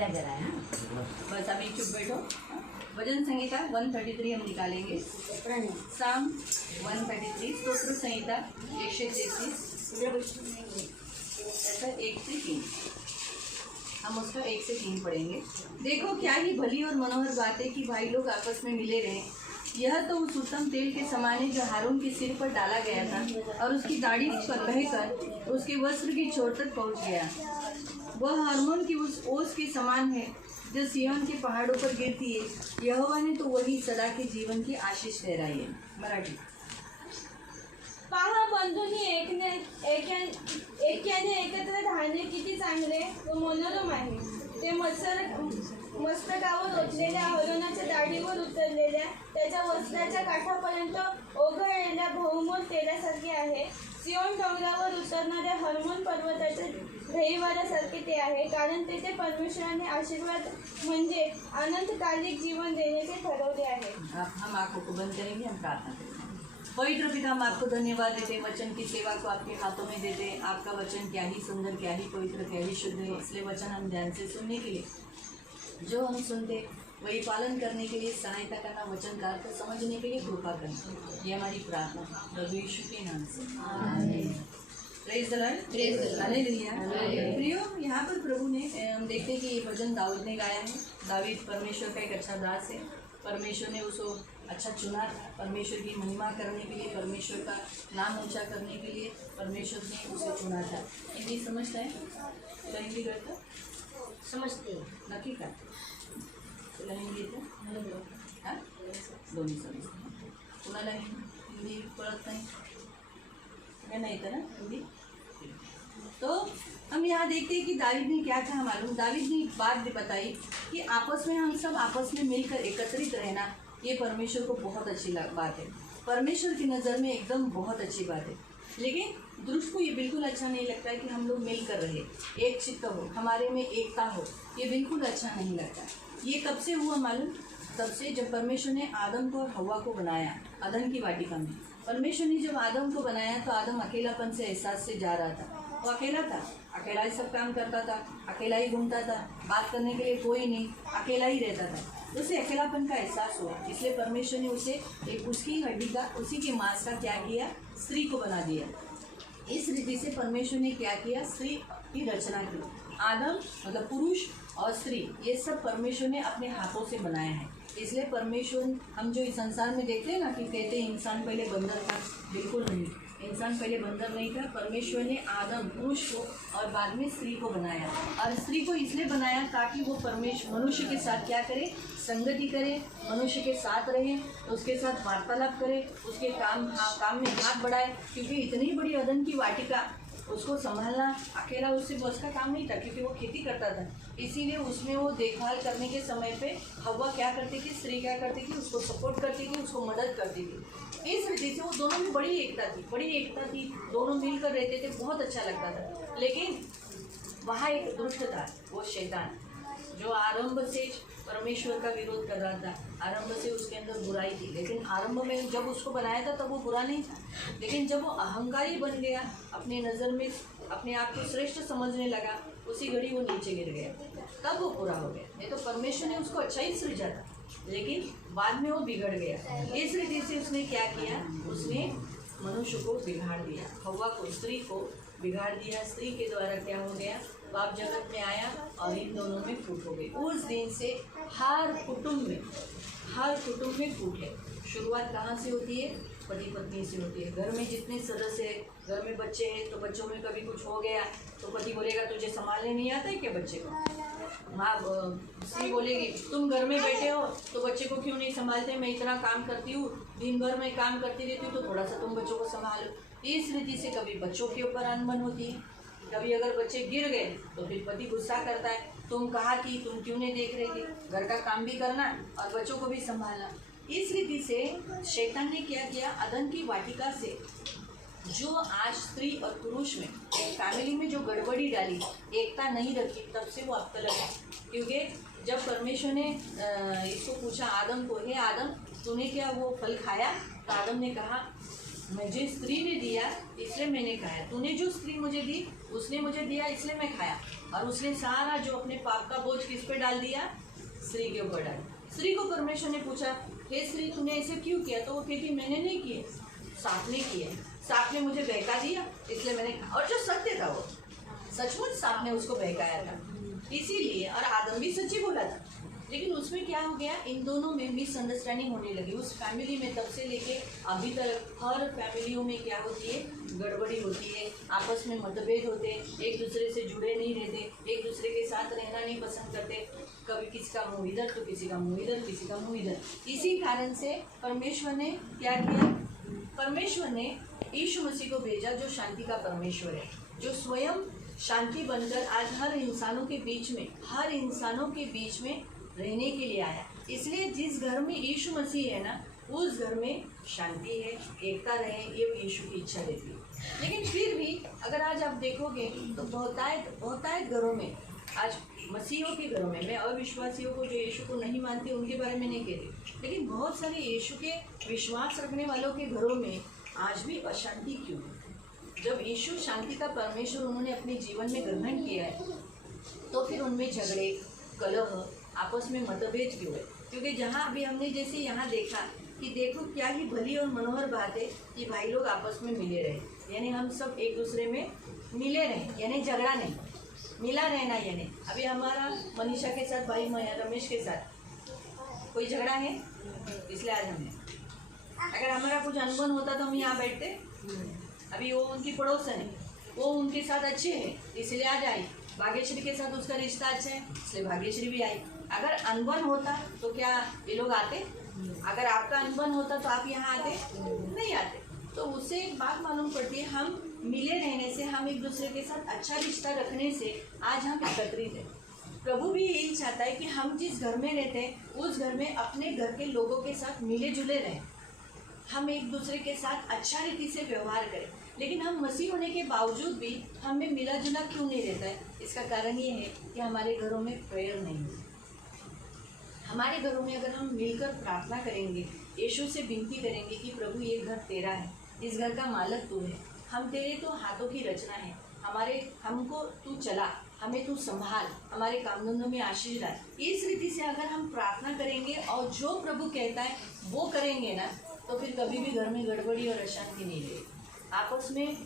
लग रहा है। बस अभी चुप बैठो। भजन संहिता 133 हम निकालेंगे। साम 133, स्तोत्र संहिता 133, ऐसा 1 से 3 हम उसका 1 से 3 पढ़ेंगे। देखो क्या ही भली और मनोहर बात है कि भाई लोग आपस में मिले रहें। यह तो उस उत्तम तेल के समान है जो हारून के सिर पर डाला गया था और उसकी दाढ़ी पर बहकर उसके वस्त्र की छोर तक पहुँच गया। वह हार्मोन की उस ओस के समान है जो सिय्योन के पहाड़ों पर गिरती है। यहोवा ने तो वही सदा के जीवन की आशीष ठहराई है। मराठी। पहा बंधूंनी एकाने एकत्र राहणे किती चांगले व मनोरम आहे। ते मस्तकावर ओतलेल्या हरोनाच्या दाढीवर उतरलेल्या त्याच्या वस्त्राच्या काठापर्यंत ओघळलेल्या बहुमोल तेलासारखे आहे। सियोन डोंगरावर उतरणाऱ्या हर्मोन पर्वताच्या दहीवाऱ्यासारखे ते आहे, कारण तेथे परमेश्वराने आशीर्वाद म्हणजे अनंतकालिक जीवन देण्याचे ठरवले आहे। हम आंखों को बंद करेंगे, हम प्रार्थना करेंगे। पवित्र पिता, हम आपको धन्यवाद देते, वचन की सेवा को आपके हाथों में देते। आपका वचन क्या ही सुंदर, क्या ही पवित्र, क्या ही शुद्ध है। इसलिए वचन हम ध्यान से सुनने के लिए, जो हम सुनते वही पालन करने के लिए सहायता करना, वचन का अर्थ समझने के लिए कृपा करना, ये हमारी प्रार्थना प्रभु यीशु के नाम से आमीन। Praise the Lord, hallelujah. प्रियो, यहाँ पर प्रभु ने, हम देखते हैं कि ये भजन दाऊद ने गाया है। दाऊद परमेश्वर का एक अच्छा दास है। परमेश्वर ने उसको अच्छा चुना था, परमेश्वर की महिमा करने के लिए, परमेश्वर का नाम ऊंचा करने के लिए परमेश्वर ने उसे चुना था। हिंदी समझता है? तुला हिंदी कळतं? समजते। नक्की का? तुला हिंदी येतं? हां, दोन्ही समजतं। कुणाला हिंदी कळत नाही? सगळ्यांना येतं ना हिंदी? तो हम यहाँ देखते हैं कि दावीद ने क्या कहा मालूम? दावीद ने एक बात भी बताई कि आपस में हम सब आपस में मिलकर एकत्रित रहना, ये परमेश्वर को बहुत अच्छी बात है। परमेश्वर की नज़र में एकदम बहुत अच्छी बात है। लेकिन दुष्ट को ये बिल्कुल अच्छा नहीं लगता है कि हम लोग मिल कर रहे, एक चित्त हो, हमारे में एकता हो, ये बिल्कुल अच्छा नहीं लगता। ये कब से हुआ मालूम? तब से जब परमेश्वर ने आदम को और हव्वा को बनाया, अदन की वाटिका में। परमेश्वर ने जब आदम को बनाया तो आदम अकेलापन से एहसास से जा रहा था। वो अकेला था, अकेला ही सब काम करता था, अकेला ही घूमता था, बात करने के लिए कोई नहीं, अकेला ही रहता था। उसे अकेलापन का एहसास हुआ, इसलिए परमेश्वर ने उसे एक उसकी हड्डी का, उसी के मांस का क्या किया? स्त्री को बना दिया। इस रीति से परमेश्वर ने क्या किया? स्त्री की रचना की। आदम मतलब पुरुष और स्त्री, ये सब परमेश्वर ने अपने हाथों से बनाया है। इसलिए परमेश्वर, हम जो इस संसार में देखते हैं ना कि कहते हैं इंसान पहले बंदर था, बिल्कुल नहीं, इंसान पहले बंदर नहीं था। परमेश्वर ने आदम पुरुष को और बाद में स्त्री को बनाया, और स्त्री को इसलिए बनाया ताकि वो मनुष्य के साथ क्या करे? संगति करे, मनुष्य के साथ रहे, उसके साथ वार्तालाप करे, उसके काम में हाथ बढ़ाए। क्योंकि इतनी बड़ी अदन की वाटिका उसको संभालना अकेला उससे बस का काम नहीं था, क्योंकि वो खेती करता था। इसीलिए उसमें वो देखभाल करने के समय पे हव्वा क्या करती थी? स्त्री क्या करती थी? उसको सपोर्ट करती थी, उसको मदद करती थी। इस वजह से वो दोनों में बड़ी एकता थी, दोनों मिलकर रहते थे, बहुत अच्छा लगता था। लेकिन वहाँ एक दुष्ट था, वो शैतान, जो आरंभ से परमेश्वर का विरोध कर रहा था। आरंभ से उसके अंदर बुराई थी, लेकिन आरंभ में जब उसको बनाया था तब वो बुरा नहीं था। लेकिन जब वो अहंकारी बन गया, अपने नज़र में अपने आप को श्रेष्ठ समझने लगा, उसी घड़ी वो नीचे गिर गया, तब वो बुरा हो गया। नहीं तो परमेश्वर ने उसको अच्छा ही सृजा था, लेकिन बाद में वो बिगड़ गया। इस रीति से उसने क्या किया? उसने मनुष्य को बिगाड़ दिया, हव्वा को, स्त्री को बिगाड़ दिया। स्त्री के द्वारा क्या हो गया? पाप जगत में आया और इन दोनों में फूट हो गई। उस दिन से हर कुटुंब में फूट है। शुरुआत कहाँ से होती है? पति पत्नी से होती है। घर में जितने सदस्य हैं, घर में बच्चे हैं, तो बच्चों में कभी कुछ हो गया तो पति बोलेगा तुझे संभालने नहीं आता है क्या बच्चे को? माँ स्त्री बोलेगी तुम घर में बैठे हो तो बच्चे को क्यों नहीं संभालते? मैं इतना काम करती हूँ, दिन भर मैं काम करती रहती हूँ, तो थोड़ा सा तुम बच्चों को संभालो। इस रीति से कभी बच्चों के ऊपर अनबन होती है, कभी अगर बच्चे गिर गए तो फिर पति गुस्सा करता है, तुम कहा कि तुम क्यों नहीं देख रहे थे? घर का काम भी करना और बच्चों को भी संभालना। इस रीति से शैतान ने क्या किया? अदन की वाटिका से जो आज स्त्री और पुरुष में, फैमिली में जो गड़बड़ी डाली, एकता नहीं रखी, तब से वो अब तक है। क्योंकि जब परमेश्वर ने इसको पूछा आदम को, हे आदम तूने क्या वो फल खाया? तो आदम ने कहा मुझे स्त्री ने दिया इसलिए मैंने खाया, तूने जो स्त्री मुझे दी उसने मुझे दिया इसलिए मैं खाया। और उसने सारा जो अपने पाप का बोझ किस पे डाल दिया? स्त्री के ऊपर डाल। स्त्री को परमेश्वर ने पूछा, हे स्त्री तूने ऐसे क्यों किया? तो वो कहती मैंने नहीं किए, सांप ने किए, सांप ने मुझे बहका दिया इसलिए मैंने खाया। और जो सत्य था वो सचमुच सांप ने उसको बहकाया था इसीलिए, और आदम भी सच्ची बोला था। लेकिन उसमें क्या हो गया, इन दोनों में मिसअंडरस्टैंडिंग होने लगी उस फैमिली में। तब से लेके अभी तक हर फैमिलियों में क्या होती है, गड़बड़ी होती है, आपस में मतभेद होते, एक दूसरे से जुड़े नहीं रहते, एक दूसरे के साथ रहना नहीं पसंद करते, कभी किसी का मुँह इधर तो किसी का मुँह इधर, किसी का मुँह इधर। इसी कारण से परमेश्वर ने क्या किया, परमेश्वर ने यीशु मसीह को भेजा जो शांति का परमेश्वर है, जो स्वयं शांति बनकर आज हर इंसानों के बीच में, हर इंसानों के बीच में रहने के लिए आया। इसलिए जिस घर में यीशु मसीह है ना, उस घर में शांति है, एकता रहे, ये यीशु की इच्छा रहती है। लेकिन फिर भी अगर आज आप देखोगे तो बहुतायत घरों में, आज मसीहों के घरों में, मैं अविश्वासियों को जो यीशु को नहीं मानते उनके बारे में नहीं कह रही, लेकिन बहुत सारे यीशु के विश्वास रखने वालों के घरों में आज भी अशांति क्यों है? जब यीशु शांति का परमेश्वर उन्होंने अपने जीवन में ग्रहण किया है तो फिर उनमें झगड़े, कलह, आपस में मतभेद क्यों है? क्योंकि जहाँ अभी हमने जैसे यहाँ देखा कि देखो क्या ही भली और मनोहर बात है कि भाई लोग आपस में मिले रहे, यानी हम सब एक दूसरे में मिले रहे, यानी झगड़ा नहीं, मिला रहना। यानी अभी हमारा मनीषा के साथ, भाई रमेश के साथ कोई झगड़ा है, इसलिए आज हमने, अगर हमारा कुछ अनबन होता तो हम यहाँ बैठते। अभी वो उनकी पड़ोसन है, वो उनके साथ अच्छे है इसलिए आज आई। भाग्यश्री के साथ उसका रिश्ता अच्छा है इसलिए भाग्यश्री भी आई। अगर अनबन होता तो क्या ये लोग आते? अगर आपका अनबन होता तो आप यहाँ आते? नहीं आते। तो उससे एक बात मालूम पड़ती है, हम मिले रहने से, हम एक दूसरे के साथ अच्छा रिश्ता रखने से आज हम एकत्रित हैं। प्रभु भी यही चाहता है कि हम जिस घर में रहते हैं उस घर में अपने घर के लोगों के साथ मिले जुले रहें, हम एक दूसरे के साथ अच्छा रीति से व्यवहार करें। लेकिन हम मसीह होने के बावजूद भी हमें मिला जुला क्यों नहीं रहता है? इसका कारण ये है कि हमारे घरों में प्रेयर नहीं है। हमारे घरों में अगर हम मिलकर प्रार्थना करेंगे, यीशु से विनती करेंगे कि प्रभु ये घर तेरा है, इस घर का मालिक तू है, हम तेरे तो हाथों की रचना है, हमको तू चला, हमें तू संभाल, हमारे काम धंधों में आशीष डाल, इस रीति से अगर हम प्रार्थना करेंगे और जो प्रभु कहता है वो करेंगे ना, तो फिर कभी भी घर में गड़बड़ी और अशांति नहीं रहेगी, आपस में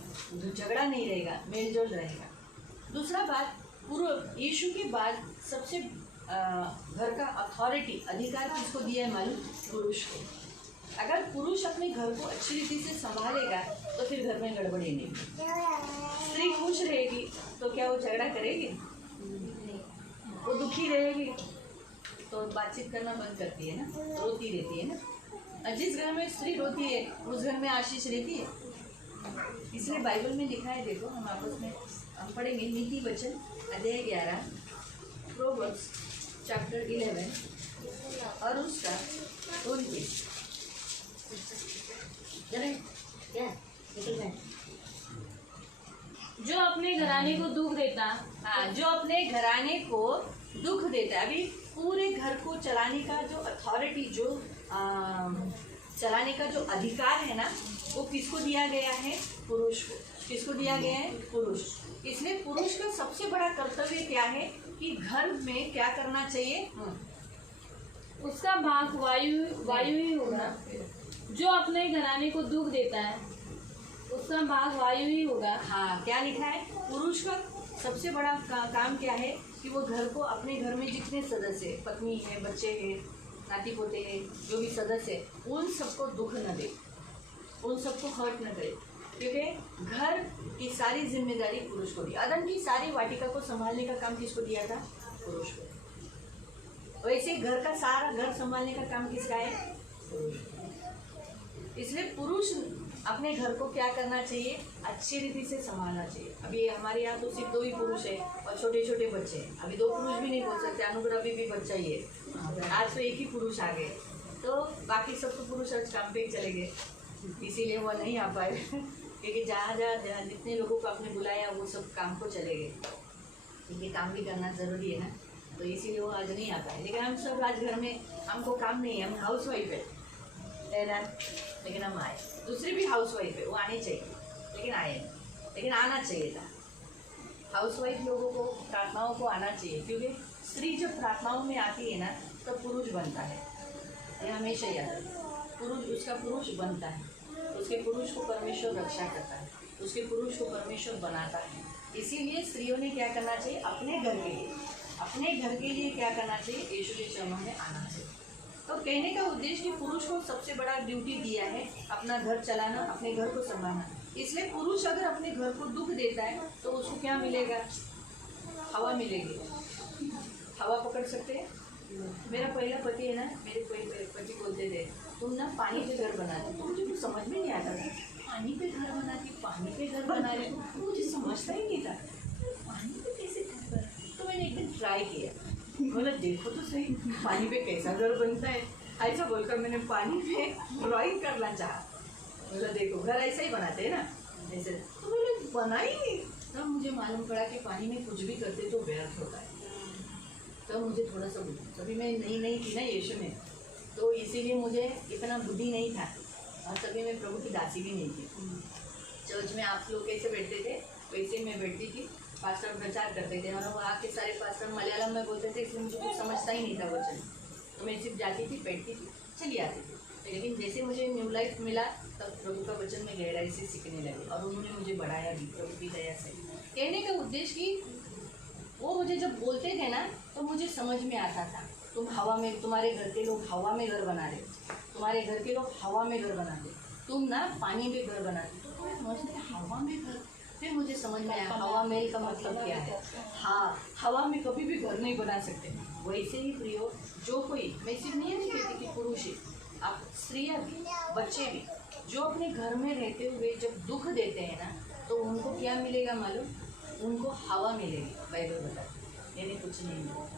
झगड़ा नहीं रहेगा, मेलजोल रहेगा। दूसरा बात, पूर्व यीशु के बाद सबसे घर का अथॉरिटी, अधिकार किसको दिया है मालूम? पुरुष को। अगर पुरुष अपने घर को अच्छी रीति से संभालेगा तो फिर घर में गड़बड़ी नहीं। स्त्री खुश रहेगी तो क्या वो झगड़ा करेगी? वो दुखी रहेगी तो बातचीत करना बंद करती है ना, रोती रहती है ना। जिस घर में स्त्री रोती है उस घर में आशीष रहती है। इसलिए बाइबल में लिखा है, देखो हम आपस में हम पढ़ेंगे, नीति वचन अध्याय 11, प्रोवर्ब्स चैप्टर 11 और उसका 29। जो अपने घराने को दुख देता, हाँ, जो अपने घराने को दुख देता है। अभी पूरे घर को चलाने का जो अथॉरिटी, जो चलाने का जो अधिकार है ना, वो किसको दिया गया है? पुरुष को। किसको दिया गया है? पुरुष। इसलिए पुरुष का सबसे बड़ा कर्तव्य क्या है कि घर में क्या करना चाहिए? उसका भाग वायु ही होगा। जो अपने घराने को दुख देता है उसका भाग वायु ही होगा। हाँ, क्या लिखा है? पुरुष का सबसे बड़ा काम क्या है कि वो घर को, अपने घर में जितने सदस्य, पत्नी है, बच्चे हैं, नाती पोते हैं, जो भी सदस्य है, उन सबको दुख न दे, उन सबको हर्ट न करे, क्योंकि घर की सारी जिम्मेदारी पुरुष को दी। अदन की सारी वाटिका को संभालने का काम किसको दिया था? पुरुष को। वैसे घर का सारा घर संभालने का काम किसका है? पुरुष। इसलिए पुरुष अपने घर को क्या करना चाहिए? अच्छी रीति से संभालना चाहिए। अभी हमारे यहाँ तो सिर्फ 2 ही पुरुष है और छोटे छोटे बच्चे हैं। अभी 2 पुरुष भी नहीं बोल सकते, अनुग्रह भी बच्चा ही है। आज तो एक ही पुरुष आ गए, तो बाकी सब तो पुरुष आज काम पे ही चले गए, इसीलिए वो नहीं आ पाए क्योंकि जहाँ जितने लोगों को आपने बुलाया वो सब काम को चले गए, क्योंकि काम भी करना ज़रूरी है ना, तो इसीलिए वो आज नहीं आ पाए। लेकिन हम सब आज घर में, हमको काम नहीं है, हम हाउस वाइफ रहना, लेकिन हम आए। दूसरी भी हाउसवाइफ है, वो आनी चाहिए लेकिन आए नहीं, लेकिन आना चाहिए था। हाउसवाइफ लोगों को प्रार्थनाओं को आना चाहिए, क्योंकि स्त्री जब प्रार्थनाओं में आती है ना तब पुरुष बनता है। ये हमेशा याद रखना, पुरुष उसका पुरुष बनता है, उसके पुरुष को परमेश्वर रक्षा करता है, उसके पुरुष को परमेश्वर बनाता है। इसीलिए स्त्रियों ने क्या करना चाहिए, अपने घर के लिए क्या करना चाहिए, यीशु के चरणों में आना चाहिए। तो कहने का उद्देश्य कि पुरुष को सबसे बड़ा ड्यूटी दिया है अपना घर चलाना, अपने घर को संभालना। इसलिए पुरुष अगर अपने घर को दुख देता है तो उसको क्या मिलेगा, हवा मिलेगी। हवा पकड़ सकते हैं। मेरा पहला पति है ना, मेरे पति बोलते थे तुम ना पानी पे घर बना दो, तो मुझे कुछ समझ में नहीं आता था। पानी पे घर बना रहे तो मुझे समझता ही नहीं था पानी पे कैसे घर बना। तो मैंने एक दिन ट्राई किया, बोला देखो तो सही पानी पे कैसा घर बनता है। ऐसा बोलकर मैंने पानी पे ड्राइंग करना चाहा। बोला देखो घर ऐसा ही बनाते हैं ना ऐसे, तो बोले बना ही नहीं। तब मुझे मालूम पड़ा कि पानी में कुछ भी करते तो व्यर्थ होता है। तब मुझे थोड़ा सा तभी मैं नई थी ना यीशु में, तो इसीलिए मुझे इतना बुद्धि नहीं था, और तभी मैं प्रभु की दासी भी नहीं थी। चर्च में आप लोग कैसे बैठते थे वैसे मैं बैठती थी, पास्टर प्रचार करते थे और वहाँ के सारे पास्टर मलयालम में बोलते थे, इसलिए मुझे कुछ समझता ही नहीं था वचन। तो मैं सिर्फ जाती थी, बैठती थी, चली आती थी। लेकिन जैसे मुझे न्यू लाइफ मिला तब प्रभु का वचन में गहराई से सीखने लगी और उन्होंने मुझे बढ़ाया भी प्रभु की दया से। कहने का उद्देश्य कि वो मुझे जब बोलते थे ना तो मुझे समझ में आता था, तुम हवा में, तुम्हारे घर के लोग हवा में घर बना रहे, तुम्हारे घर के लोग हवा में घर बनाते, तुम ना पानी में घर बनाते। तो थोड़ा समझते हवा में घर, फिर मुझे समझ में आया हवा महल का मतलब क्या है। हाँ, हवा में कभी भी घर नहीं बना सकते। वैसे ही प्रियो, जो कोई, मैं सिर्फ नहीं कहती कि पुरुष ही, आप स्त्रियाँ भी, बच्चे भी, जो अपने घर में रहते हुए जब दुख देते हैं ना तो उनको क्या मिलेगा मालूम, उनको हवा मिलेगी। बाइबल बताती, यानी कुछ नहीं मिलेगा।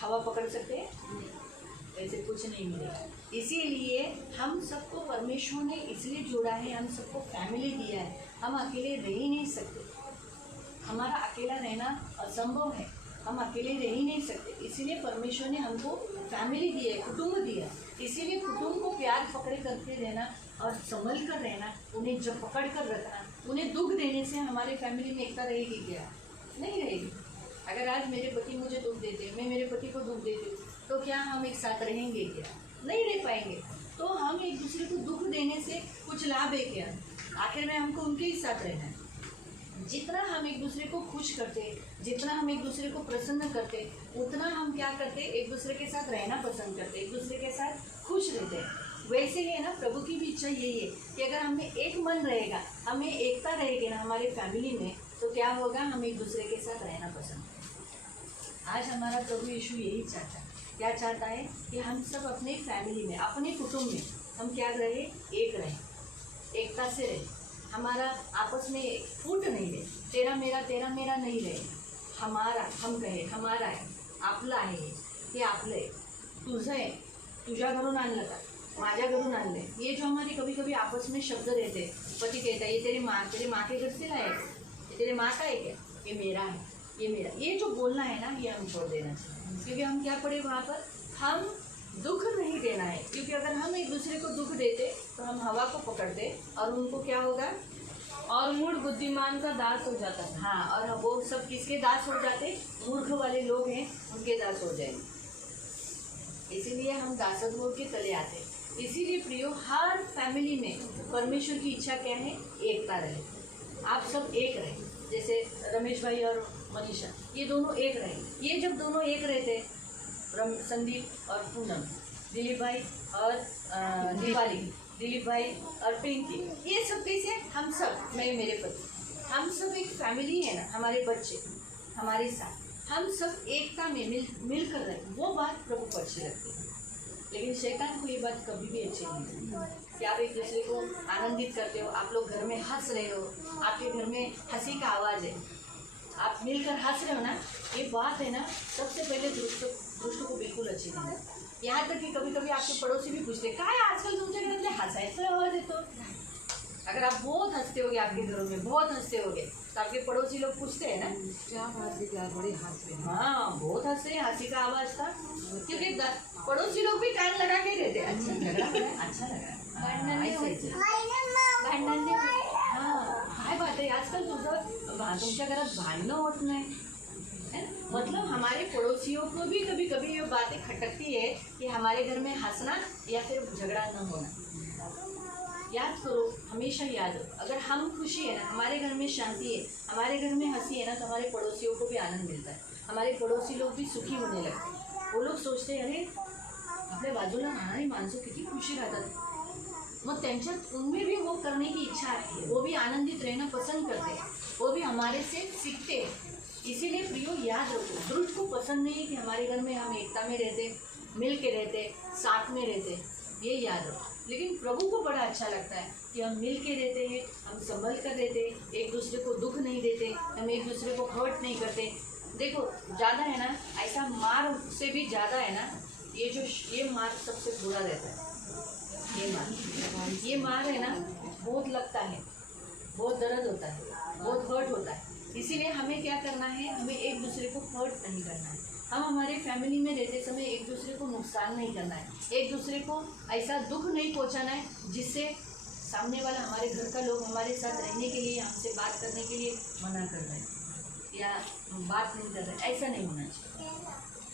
हवा पकड़ सकते हैं, वैसे कुछ नहीं मिलेगा। इसीलिए हम सबको परमेश्वर ने इसलिए जोड़ा है, हम सबको फैमिली दिया है। हम अकेले रह ही नहीं सकते, हमारा अकेला रहना असंभव है, हम अकेले रह ही नहीं सकते। इसीलिए परमेश्वर ने हमको फैमिली दी है, कुटुंब दिया। इसीलिए कुटुंब को प्यार पकड़े करके रहना और संभल कर रहना, उन्हें जब पकड़ कर रखना। उन्हें दुख देने से हमारे फैमिली में एकता रहेगी क्या? नहीं रहेगी। अगर आज मेरे पति मुझे दुख देते, मैं मेरे पति को दुख देती हूँ, तो क्या हम एक साथ रहेंगे क्या? नहीं रह पाएंगे। तो हम एक दूसरे को दुख देने से कुछ लाभ है क्या? आखिर में हमको उनके ही साथ रहना है। जितना हम एक दूसरे को खुश करते, जितना हम एक दूसरे को प्रसन्न करते, उतना हम क्या करते, एक दूसरे के साथ रहना पसंद करते, एक दूसरे के साथ खुश रहते हैं। वैसे ही है ना, प्रभु की भी इच्छा यही है कि अगर हमें एक मन रहेगा, हमें एकता रहेगी ना हमारे फैमिली में, तो क्या होगा, हम एक दूसरे के साथ रहना पसंद करें। आज हमारा प्रभु यीशु यही चाहता है। क्या चाहता है कि हम सब अपने फैमिली में, अपने कुटुंब में हम क्या रहे, एक रहें, एकता से रहें। हमारा आपस में फूट नहीं रहे, तेरा मेरा नहीं रहे। हमारा, हम कहे हमारा आहे, आपला आहे, हे आपलं आहे, तुझं आहे, तुझ्या घरून आणलं का, माझ्या घरून आणलं आहे। ये जो हमारे कभी कभी आपस में शब्द रहते, पति कहता है ये तेरी माँ के घर से लाया है, ये तेरे माँ का है क्या, ये मेरा है, ये मेरा, ये जो बोलना है ना, ये हम छोड़ देना चाहिए। क्योंकि हम क्या पढ़े वहाँ पर, हम दुख नहीं देना है। क्योंकि अगर हम एक दूसरे को दुख देते तो हम हवा को पकड़ते और उनको क्या होगा, और मूढ़ बुद्धिमान का दास हो जाता है। हाँ, और वो सब किसके दास हो जाते, मूर्ख वाले लोग हैं उनके दास हो जाएंगे। इसीलिए हम दासत्व के तले आते। इसीलिए प्रियो, हर फैमिली में परमेश्वर की इच्छा क्या है, एकता रहे, आप सब एक रहे। जैसे रमेश भाई और मनीषा, ये दोनों एक रहे। ये जब दोनों एक रहते, संदीप और पूनम, दिलीप भाई और दिवाली, दिलीप भाई और पिंकी, ये सब कैसे, हम सब, मैं मेरे पति, हम सब एक फैमिली है ना, हमारे बच्चे हमारे साथ, हम सब एकता में मिल कर रहे, वो बात प्रभु को अच्छी लगती है। लेकिन शैतान को ये बात कभी भी अच्छी नहीं लगती कि आप एक दूसरे को आनंदित करते हो, आप लोग घर में हंस रहे हो, आपके घर में हंसी का आवाज़ है, आप मिलकर हंस रहे हो ना, ये बात है ना, सबसे पहले दुष्ट को बिल्कुल अच्छी नहीं लगती। यहाँ तक कि कभी कभी आपके पड़ोसी भी पूछते, काय आजकल तुमच्या घरातले हसायचं आवाज येतो। अगर आप बहुत हंसते होगे, आपके घरों में बहुत हंसते होगे, तो आपके पड़ोसी लोग पूछते हैं ना, क्या बात है, क्या बड़ी हंस में। हाँ बहुत हंसे, हंसी का आवाज था, क्योंकि पड़ोसी लोग भी कान लगा के रहते। अच्छा लग रहा है, अच्छा लग रहा है, ऐसे काय बात आहे, आजकाल तुमच्या घरात भांडणं होत नाही है? मतलब हमारे पड़ोसियों को भी कभी कभी ये बातें खटकती है कि हमारे घर में हंसना या फिर झगड़ा न होना। याद करो, हमेशा याद रखो, अगर हम खुशी है ना, हमारे घर में शांति है, हमारे घर में हंसी है ना, तो हमारे पड़ोसियों को भी आनंद मिलता है, हमारे पड़ोसी लोग भी सुखी होने लगते हैं। वो लोग सोचते हैं अरे आपल्या बाजूला राहणारी माणसं किती खुशी राहतात, मग त्यांच्यात उनमें भी वो करने की इच्छा है, वो भी आनंदित रहना पसंद करते हैं, वो भी हमारे से सीखते हैं। इसीलिए प्रियो याद रखो, दुष्ट को पसंद नहीं है कि हमारे घर में हम एकता में रहते, मिल के रहते, साथ में रहते, ये याद रखो। लेकिन प्रभु को बड़ा अच्छा लगता है कि हम मिल के रहते हैं, हम संभल कर रहते, एक दूसरे को दुख नहीं देते, हम एक दूसरे को हर्ट नहीं करते। देखो ज़्यादा है ना, ऐसा मार से भी ज़्यादा है ना, ये मार सबसे बुरा रहता है। ये मार है ना, बहुत लगता है, बहुत दर्द होता है, बहुत हर्ट होता है। इसीलिए हमें क्या करना है, हमें एक दूसरे को हर्ट नहीं करना है, हम हमारे फैमिली में रहते समय एक दूसरे को नुकसान नहीं करना है, एक दूसरे को ऐसा दुख नहीं पहुंचाना है जिससे सामने वाला, हमारे घर का लोग हमारे साथ रहने के लिए, हमसे बात करने के लिए मना कर रहे हैं या बात नहीं कर रहे, ऐसा नहीं होना चाहिए।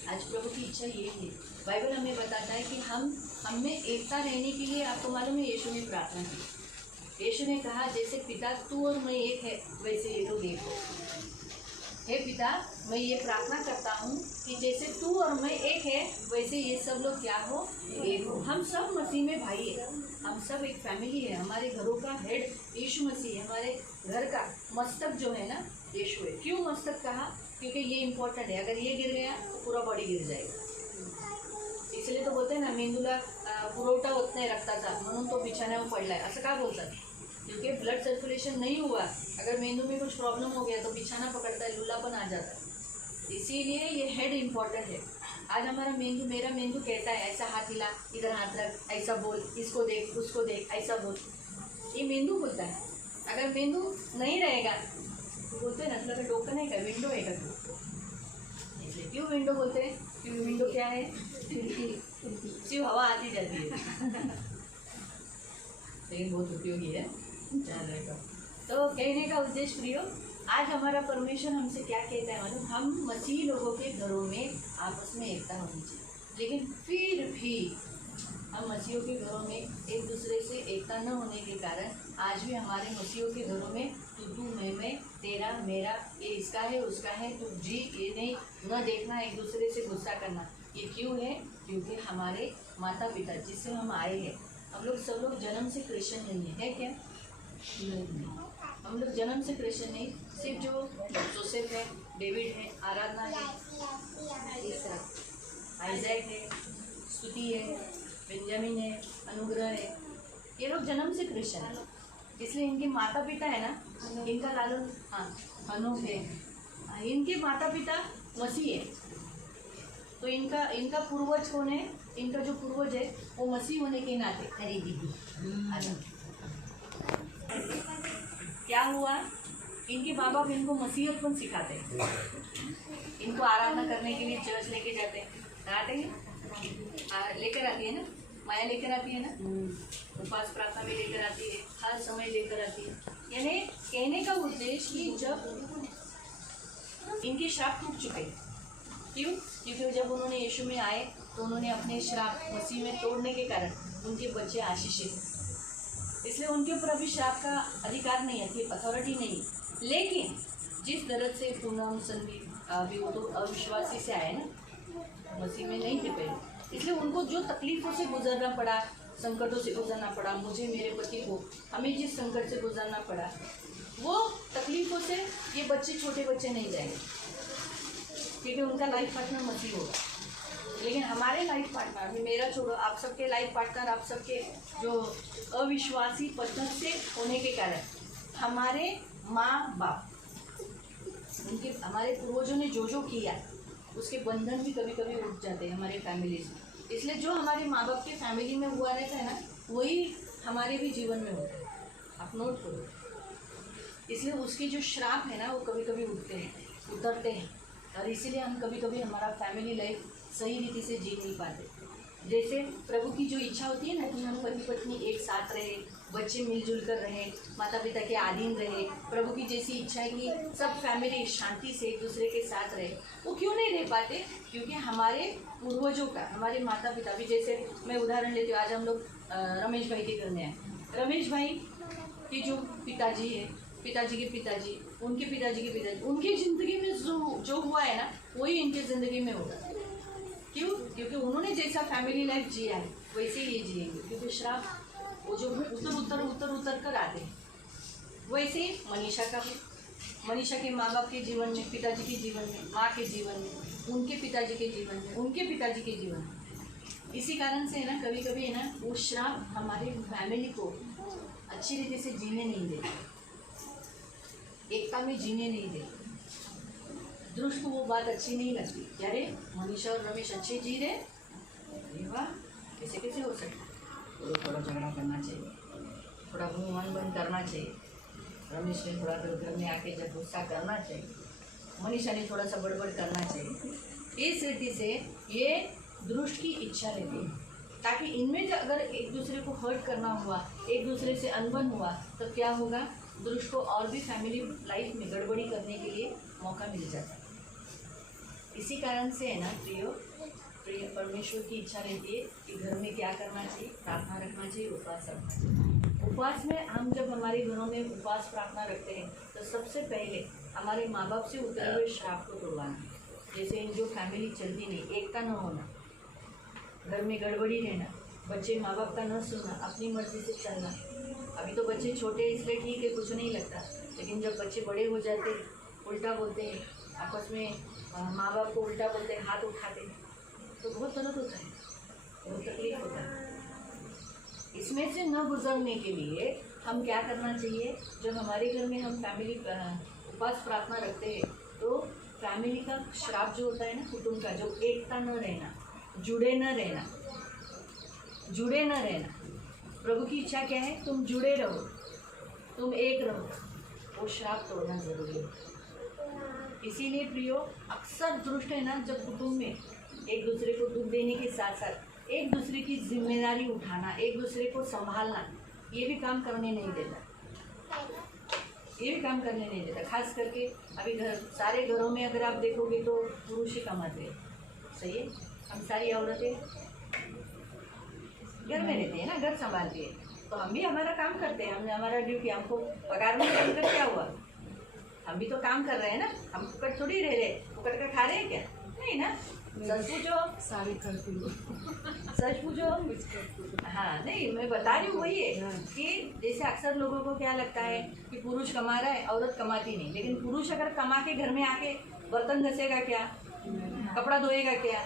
आज प्रभु की इच्छा ये है, बाइबल हमें बताता है कि हम में एकता रहने के लिए, आपको मालूम है यीशु ने प्रार्थना की, यीशु ने कहा जैसे पिता तू और मैं एक है वैसे ये लोग एक हो। हे पिता, मैं ये प्रार्थना करता हूँ कि जैसे तू और मैं एक है वैसे ये सब लोग क्या हो, एक हो। हम सब मसीह में भाई है, हम सब एक फैमिली है, हमारे घरों का हेड यीशु मसीह है, हमारे घर का मस्तक जो है ना यीशु है। क्यों मस्तक कहा, क्योंकि ये इम्पोर्टेंट है, अगर ये गिर गया तो पूरा बॉडी गिर जाएगा। इसलिए तो बोलते हैं ना, मेंदूला पुरवठा होत नाही रक्ताचा म्हणून तो बिछाण्यावर पडलाय, असं का बोलतात, क्योंकि ब्लड सर्कुलेशन नहीं हुआ, अगर मेंदू में कुछ प्रॉब्लम हो गया तो बिछाना पकड़ता है, लूलापन आ जाता है। इसीलिए ये हेड इम्पोर्टेंट है। आज हमारा मेंदू, मेरा मेंदू कहता है ऐसा हाथ हिला, इधर हाथ रख, ऐसा बोल, इसको देख, उसको देख, ऐसा बोल, ये मेंदू बोलता है। अगर मेंदू नहीं रहेगा तो बोलते हैं ना, मतलब डोकं नहीं का, विंडो है का तू, इसलिए क्यों विंडो बोलते हैं, क्योंकि विंडो क्या है, सिर्फ हवा आती जाती है, लेकिन बहुत उपयोगी है। तो कहने का उद्देश्य प्रियो, आज हमारा परमेश्वर हमसे क्या कहता है मालूम, हम मसीह लोगों के घरों में आपस में एकता होनी चाहिए, लेकिन फिर भी हम मसीहों के घरों में एक दूसरे से एकता न होने के कारण आज भी हमारे मसीहों के घरों में तू मैं, तेरा मेरा, ये इसका है उसका है, तू जी ये नहीं, न देखना, एक दूसरे से गुस्सा करना। ये क्यों है, क्योंकि हमारे माता पिता जिससे हम आए हैं, हम लोग सब लोग जन्म से क्रिश्चियन नहीं है क्या, हम लोग जन्म से क्रिश्चियन नहीं, सिर्फ जो जोसेफ है, डेविड है, आराधना है, आइजैक है, स्तुति है, बेंजामिन है, अनुग्रह है, ये लोग जन्म से क्रिश्चियन है। इसलिए इनके माता पिता है ना, इनका लालन, हाँ हनोक है, इनके माता पिता मसीह है, तो इनका पूर्वज कौन है, इनका जो पूर्वज है वो मसीह होने के नाते, हरी दीदी क्या हुआ, इनके माँ बाप इनको मसीहतपन सिखाते हैं, इनको आराधना करने के लिए चर्च लेके जाते हैं, आते हैं, लेकर आती है ना, माया लेकर आती है ना, उपवास प्रार्थना में लेकर आती है, हर समय लेकर आती है। यानी कहने का उद्देश्य कि जब इनके श्राप टूट चुके, क्यों, क्योंकि जब उन्होंने यीशु में आए तो उन्होंने अपने श्राप मसीह में तोड़ने के कारण उनके बच्चे आशीषित, इसलिए उनके ऊपर अभी श्राप का अधिकार नहीं है, अथॉरिटी नहीं। लेकिन जिस तरह से पूनम संदीप अभी वो तो अविश्वासी से आए ना, मसीह में नहीं थे पहले, इसलिए उनको जो तकलीफ़ों से गुजरना पड़ा, संकटों से गुजरना पड़ा, मुझे मेरे पति को, हमें जिस संकट से गुजरना पड़ा, वो तकलीफ़ों से ये बच्चे, छोटे बच्चे नहीं जाएंगे, क्योंकि उनका लाइफ पार्टनर मसीह होगा। लेकिन हमारे लाइफ पार्टनर, अभी मेरा छोड़ो, आप सबके लाइफ पार्टनर, आप सबके जो अविश्वासी पत्थर से होने के कारण हमारे माँ बाप, उनके हमारे पूर्वजों ने जो जो किया उसके बंधन भी कभी कभी उठ जाते हैं हमारे फैमिली से। इसलिए जो हमारे माँ बाप के फैमिली में हुआ रहता है ना, वही हमारे भी जीवन में होता है, आप नोट करो। इसलिए उसके जो श्राप है ना वो कभी कभी उतरते हैं, और इसीलिए हम कभी कभी हमारा फैमिली लाइफ सही रीति से जी नहीं पाते। जैसे प्रभु की जो इच्छा होती है ना कि हम पति पत्नी एक साथ रहे, बच्चे मिलजुल कर रहे, माता पिता के अधीन रहे, प्रभु की जैसी इच्छा है कि सब फैमिली शांति से एक दूसरे के साथ रहे, वो क्यों नहीं रह पाते? क्योंकि हमारे पूर्वजों का, हमारे माता पिता भी, जैसे मैं उदाहरण लेती हूँ, आज हम लोग रमेश भाई के घर में आए। रमेश भाई के जो पिताजी है, पिताजी के पिताजी, उनके पिताजी के पिताजी, उनकी ज़िंदगी में जो हुआ है ना वही इनकी ज़िंदगी में होगा। क्यों? क्योंकि उन्होंने जैसा फैमिली लाइफ जिया है वैसे ही ये जिएंगे, क्योंकि श्राप वो जो उतर कर आते हैं। वैसे ही मनीषा का भी, मनीषा के माँ बाप के जीवन में, पिताजी के जीवन में, माँ के जीवन में, उनके पिताजी के जीवन में, उनके पिताजी के जीवन में। इसी कारण से है ना कभी कभी है ना वो श्राप हमारे फैमिली को अच्छी रीति से जीने नहीं देते, एकता में जीने नहीं देते। दृष्ट को वो बात अच्छी नहीं लगती कि अरे मनीषा और रमेश अच्छे जी रहे, अरे वाह कैसे कैसे हो सकता है। थोड़ा झगड़ा करना चाहिए, थोड़ा मुँह मन बंद करना चाहिए। रमेश ने थोड़ा देर घर में आके जब गुस्सा करना चाहिए, मनीषा ने थोड़ा सा बड़बड़ करना चाहिए। इस रीति से ये दृष्ट की इच्छा रहती है, ताकि इनमें जो अगर एक दूसरे को हर्ट करना हुआ, एक दूसरे से अनबन हुआ, तो क्या होगा? दृष्ट को और भी फैमिली लाइफ में गड़बड़ी करने के लिए मौका मिल जाता है। इसी कारण से है ना प्रिय परमेश्वर की इच्छा रहती है कि घर में क्या करना चाहिए, प्रार्थना रखना चाहिए, उपवास रखना चाहिए। उपवास में हम जब हमारे घरों में उपवास प्रार्थना रखते हैं तो सबसे पहले हमारे माँ बाप से उतरे हुए श्राप को तोड़वाना है। जैसे इन जो फैमिली चलती नहीं, एकता न होना, घर में गड़बड़ी रहना, बच्चे माँ बाप का न सुनना, अपनी मर्जी से चलना। अभी तो बच्चे छोटे इसलिए ठीक है, कुछ नहीं लगता, लेकिन जब बच्चे बड़े हो जाते उल्टा बोलते हैं, आपस में माँ बाप को उल्टा बोलते हैं, हाथ उठाते हैं, तो बहुत गलत होता है, बहुत तकलीफ होता है। इसमें से न गुजरने के लिए हम क्या करना चाहिए? जब हमारे घर में हम फैमिली उपवास प्रार्थना रखते हैं तो फैमिली का श्राप जो होता है ना, कुटुंब का, जो एकता न रहना, जुड़े न रहना, प्रभु की इच्छा क्या है? तुम जुड़े रहो, तुम एक रहो, वो श्राप तोड़ना जरूरी है। इसीलिए प्रियो, अक्सर दृष्ट है ना जब कुटुंब में एक दूसरे को दुख देने के साथ साथ एक दूसरे की जिम्मेदारी उठाना, एक दूसरे को संभालना, ये भी काम करने नहीं देता, खास करके अभी सारे घरों में अगर आप देखोगे तो पुरुष ही कमाते हैं, सही है? हम सारी औरतें घर में रहती है ना, घर संभालती है, तो हम भी हमारा काम करते हैं, हमने हमारा ड्यूटी, हमको पगार में काम कर क्या हुआ? हम भी तो काम कर रहे हैं ना, हम फुकट थोड़ी रह रहे, फुकट का खा रहे हैं क्या? नहीं ना। सच पूछो, सारी करती हूँ, सच पूछो। हाँ, नहीं मैं बता रही हूँ वही है कि जैसे अक्सर लोगों को क्या लगता है कि पुरुष कमा रहा है, औरत कमाती नहीं, लेकिन पुरुष अगर कमा के घर में आके बर्तन घसेगा क्या, कपड़ा धोएगा क्या,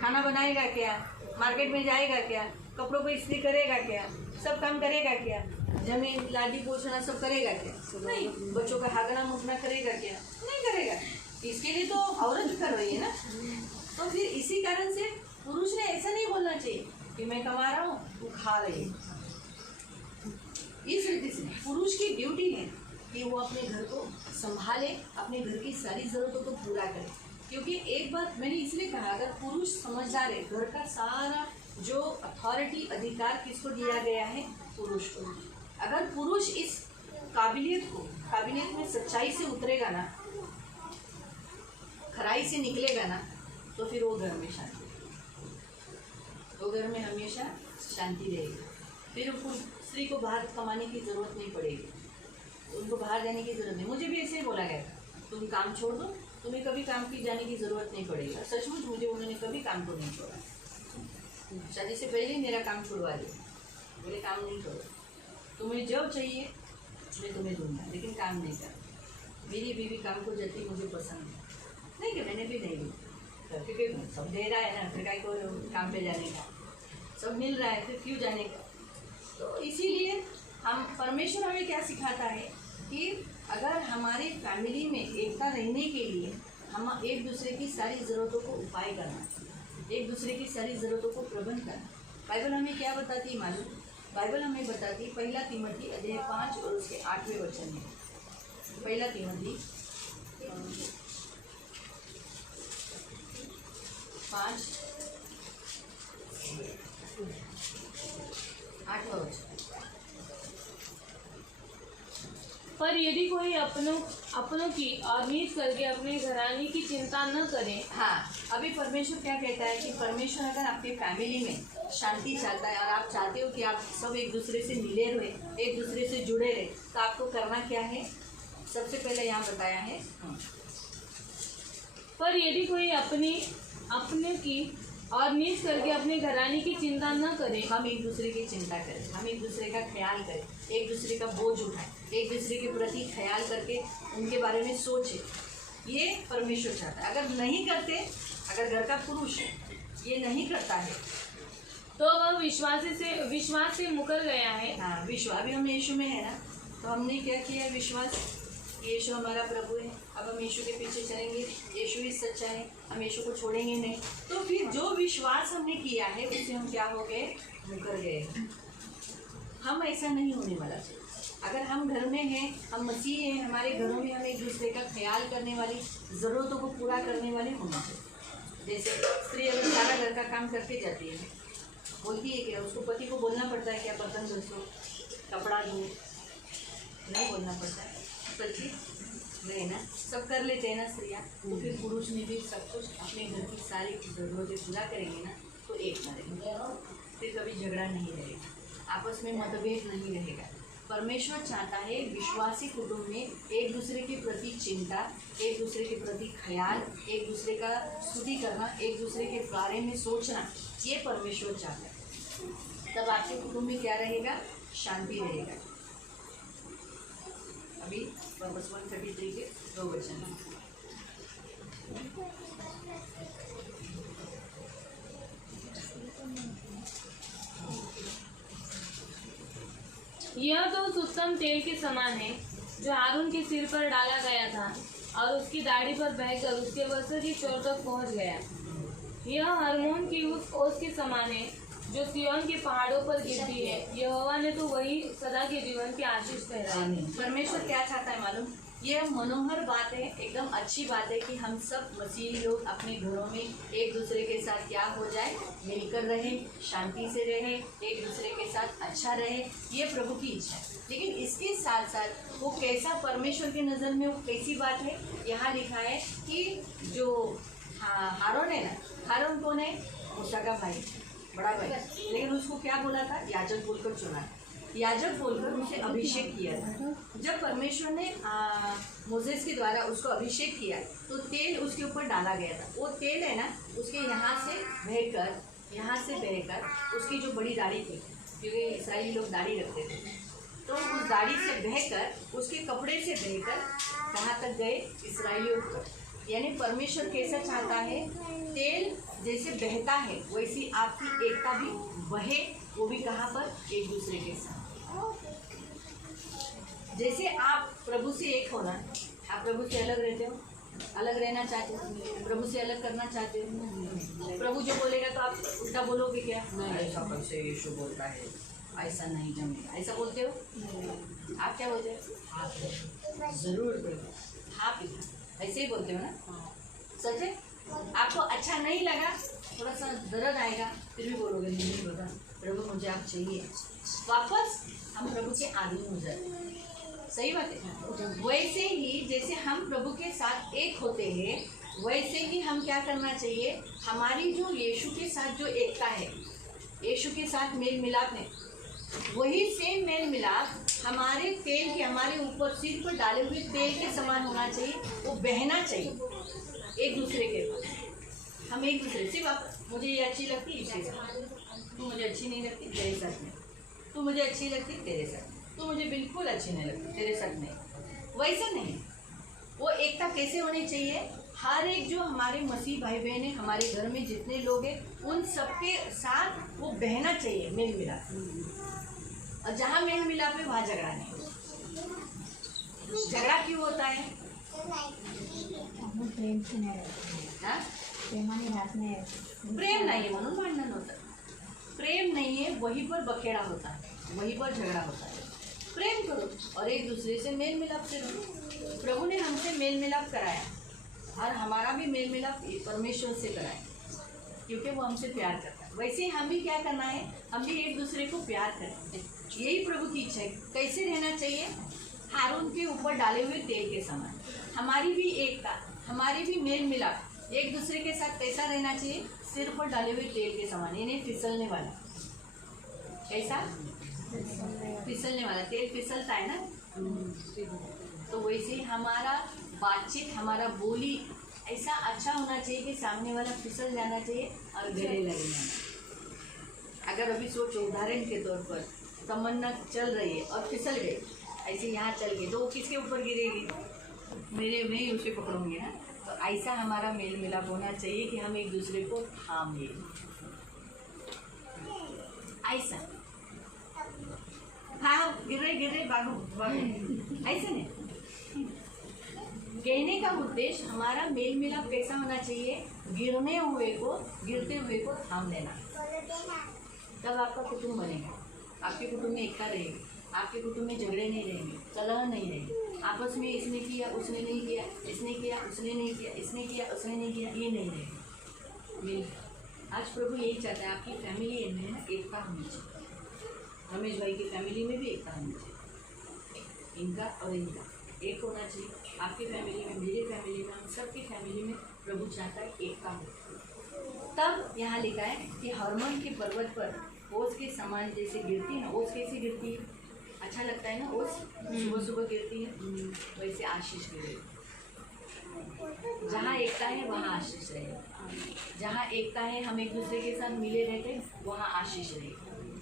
खाना बनाएगा क्या, मार्केट में जाएगा क्या, कपड़ों को इस्त्री करेगा क्या, सब काम करेगा क्या, जमीन लादी पोछना सब करेगा क्या? नहीं। बच्चों का हागना मुखना करेगा क्या? नहीं करेगा। इसके लिए तो औरत कर रही है ना। तो फिर इसी कारण से पुरुष ने ऐसा नहीं बोलना चाहिए कि मैं कमा रहा हूँ, तू खा रही है। इस रीति से पुरुष की ड्यूटी है कि वो अपने घर को संभाले, अपने घर की सारी ज़रूरतों को पूरा करे। क्योंकि एक बात मैंने इसलिए कहा, अगर पुरुष समझदार है, घर का सारा जो अथॉरिटी, अधिकार किसको दिया गया है? पुरुष को। अगर पुरुष इस काबिलियत में सच्चाई से उतरेगा ना, खराई से निकलेगा ना, तो फिर वो घर में शांति, वो घर में हमेशा शांति रहेगी। फिर स्त्री को बाहर कमाने की ज़रूरत नहीं पड़ेगी, उनको बाहर जाने की ज़रूरत नहीं। मुझे भी ऐसे ही बोला गया था, तुम काम छोड़ दो, तुम्हें कभी काम की जाने की ज़रूरत नहीं पड़ेगा। सचमुच मुझे उन्होंने कभी काम को नहीं छोड़ा, शादी से पहले ही मेरा काम छुड़वा दिया, बोले काम नहीं करो, तुम्हें जब चाहिए मैं तुम्हें दूंगा, लेकिन काम नहीं कर। मेरी बीवी काम को जाती मुझे पसंद है, नहीं कि मैंने भी नहीं दी, क्योंकि सब दे रहा है ना, फिर को काम पे जाने का, सब मिल रहा है, फिर क्यों जाने का। तो इसीलिए हम परमेश्वर हमें क्या सिखाता है कि अगर हमारे फैमिली में एकता रहने के लिए हम एक दूसरे की सारी ज़रूरतों को उपाय करना, एक दूसरे की सारी ज़रूरतों को प्रबंध करना। बाइबल हमें क्या बताती है मालूम? बाइबल हमें बताती है 1 तिमोथी अध्याय 5 और उसके 8वें वचन में, पहिला तिमोथी 5:8 पर यदि कोई अपनों की और नीच करके अपने घराने की चिंता न करे। हाँ, अभी परमेश्वर क्या कहता है कि परमेश्वर अगर आपके फैमिली में शांति चाहता है और आप चाहते हो कि आप सब एक दूसरे से मिले रहे, एक दूसरे से जुड़े रहे, तो आपको करना क्या है? सबसे पहले यहाँ बताया है, पर यदि कोई अपने की और नीच करके अपने घराने की चिंता न करे। हम एक दूसरे की चिंता करें, हम एक दूसरे का ख्याल करें, एक दूसरे का बोझ उठाएं, एक दूसरे के प्रति ख्याल करके उनके बारे में सोचें। ये परमेश्वर चाहता है। अगर नहीं करते, अगर घर का पुरुष ये नहीं करता है तो वह विश्वास से मुकर गया है। हाँ, विश्वास अभी हम यीशु में है ना, तो हमने क्या किया? विश्वास, यीशु हमारा प्रभु है, अब हम यीशु के पीछे चलेंगे, यीशु ही सच्चा है, हम यीशु को छोड़ेंगे नहीं। तो फिर जो विश्वास हमने किया है उससे हम क्या हो गए? मुकर गए। हम ऐसा नहीं होने वाला चाहिए। अगर हम घर में हैं, हम मसीह हैं, हमारे घरों में हम एक दूसरे का ख्याल करने वाली, ज़रूरतों को पूरा करने वाले होना चाहिए। जैसे स्त्री अगर सारा घर का काम करके जाती है, बोलती है क्या? उसको पति को बोलना पड़ता है क्या? बर्तन घसो, कपड़ा धो, नहीं बोलना पड़ता है? सच्ची नहीं ना, सब कर लेते हैं ना स्त्रियाँ। तो फिर पुरुष में भी सब कुछ अपने घर की सारी ज़रूरतें पूरा करेंगे ना, तो एक न रहेंगे, फिर कभी झगड़ा नहीं रहेगा, आपस में मतभेद नहीं रहेगा। परमेश्वर चाहता है विश्वासी कुटुंब में एक दूसरे के प्रति चिंता, एक दूसरे के प्रति ख्याल, एक दूसरे का स्तुति करना, एक दूसरे के बारे में सोचना, ये परमेश्वर चाहता है। तब आपके कुटुंब में क्या रहेगा? शांति रहेगा। अभी वर्स 133 के 2 वचन। यह तो उस उत्तम तेल के समान है जो हारून के सिर पर डाला गया था और उसकी दाढ़ी पर बहकर उसके वस्त्र की चोर तक पहुंच गया। यह हरमोन की उस ओस के समान है जो सिय्योन के पहाड़ों पर गिरती है। यहोवा ने तो वही सदा के जीवन की आशीष ठहराई। परमेश्वर क्या चाहता है मालूम? यह मनोहर बात है, एकदम अच्छी बात है कि हम सब मसीही लोग अपने घरों में एक दूसरे के साथ क्या हो जाए? मिलकर रहे, शांति से रहे, एक दूसरे के साथ अच्छा रहे, ये प्रभु की इच्छा है। लेकिन इसके साथ साथ वो कैसा परमेश्वर की नज़र में वो कैसी बात है? यहाँ लिखा है कि जो हारून है ना, हारून कौन है? मूसा का भाई, बड़ा भाई, लेकिन उसको क्या बोला था? याजक बोलकर चुना, याजक बोलकर उसे अभिषेक किया था। जब परमेश्वर ने मोसेस के द्वारा उसको अभिषेक किया तो तेल उसके ऊपर डाला गया था। वो तेल है ना, उसके यहाँ से बहकर उसकी जो बड़ी दाढ़ी थी, क्योंकि इस्राएली लोग दाढ़ी रखते थे, तो उस दाढ़ी से बहकर, उसके कपड़े से बहकर कहाँ तक गए? इस्राएलियों तक। यानी परमेश्वर कैसा चाहता है? तेल जैसे बहता है वैसी आपकी एकता भी बहे, वो भी कहाँ पर? एक दूसरे के साथ। जैसे आप प्रभु से एक हो ना, आप प्रभु से अलग रहते हो, अलग रहना चाहते हो, प्रभु से अलग करना चाहते हो। प्रभु जो बोलेगा तो आप उल्टा बोलोगे क्या? नहीं, ऐसा कैसे यीशु बोलता है, ऐसा नहीं जमेगा, ऐसा बोलते हो? आप क्या बोलते हो? जरूर बोलो, हाँ पिता, ऐसे ही बोलते हो ना? सच है? आपको अच्छा नहीं लगा, थोड़ा सा दर्द आएगा, फिर भी बोलोगे नहीं बाबा, प्रभु मुझे आप चाहिए। वापस हम प्रभु के आधीन हो जाते हैं। सही बात है। वैसे ही जैसे हम प्रभु के साथ एक होते हैं, वैसे ही हम क्या करना चाहिए? हमारी जो यीशु के साथ जो एकता है, यीशु के साथ मेल मिलाप है, वही सेम मेल मिलाप हमारे तेल के, हमारे ऊपर सिर पर डाले हुए तेल के समान होना चाहिए। वो बहना चाहिए एक दूसरे के पास। हम एक दूसरे से, मुझे ये अच्छी लगती है इसके साथ, तू मुझे अच्छी नहीं लगती तेरे साथ में, तू मुझे अच्छी लगती तेरे साथ, तू मुझे बिल्कुल अच्छी नहीं लगती तेरे साथ में। वैसा नहीं, वो एकता कैसे होनी चाहिए? हर एक जो हमारे मसीह भाई बहन है, हमारे घर में जितने लोग हैं, उन सबके साथ वो बहना चाहिए, मेल मिलाप। और जहाँ मेल मिलाप है वहाँ झगड़ा नहीं। झगड़ा क्यों होता है? प्रेम नहीं है म्हणून भांडण होतं। प्रेम नहीं है, वहीं पर बखेड़ा होता है, वहीं पर झगड़ा होता है। प्रेम करो और एक दूसरे से मेल मिलाप से रहो। प्रभु ने हमसे मेल मिलाप कराया और हमारा भी मेल मिलाप परमेश्वर से कराया, क्योंकि वो हमसे प्यार करता है। वैसे ही हम भी क्या करना है, हम भी एक दूसरे को प्यार करें। यही प्रभु की इच्छा है। कैसे रहना चाहिए? हारून के ऊपर डाले हुए तेल के समान। हमारी भी एकता, हमारी भी मेल मिलाप एक दूसरे के साथ कैसा रहना चाहिए? सिर पर डाले हुए तेल के समान, यानी फिसलने वाला। कैसा? फिसलने वाला। तेल फिसलता है ना, तो वैसे ही हमारा बातचीत, हमारा बोली ऐसा अच्छा होना चाहिए कि सामने वाला फिसल जाना चाहिए और गले लगे जाना। अगर अभी सोचो, उदाहरण के तौर पर तमन्ना चल रही है और फिसल गई, ऐसे यहाँ चल गई, तो वो किसके ऊपर गिरेगी? मैं ही उसे पकड़ूंगी ना। तो ऐसा हमारा मेल मिलाप होना चाहिए कि हम एक दूसरे को थाम लें। ऐसा हाँ, गिर रहे भागो भागो, ऐसे नहीं। कहने का उद्देश्य हमारा मेल मिलाप कैसा होना चाहिए? गिरते हुए को थाम लेना। तब आपका कुटुंब बनेगा, आपके कुटुंब में एकता रहेगी, आपके कुटुंब में झगड़े नहीं रहेंगे, कलह नहीं रहेगी, आपस में इसने किया उसने नहीं किया, इसने किया उसने नहीं किया, इसने किया उसने नहीं किया, ये नहीं रहेगा। आज प्रभु यही चाहता है, आपकी फैमिली में ना एकता होनी चाहिए। रमेश भाई की फैमिली में भी एकता होनी चाहिए, इनका और इनका एक होना चाहिए। आपकी फैमिली में, मेरी फैमिली में, हम सबकी फैमिली में प्रभु चाहता है एकता हो। तब यहाँ लिखा है कि हरमोन के पर्वत पर ओस के समान जैसे गिरती है ना। ओस कैसे गिरती है? अच्छा लगता है ना, ओस सुबह सुबह गिरती है, वैसे आशीष गिरेगी। जहाँ एकता है वहाँ आशीष रहेगी। जहाँ एकता है, हम एक दूसरे के साथ मिले रहते हैं, वहाँ आशीष रहेगी।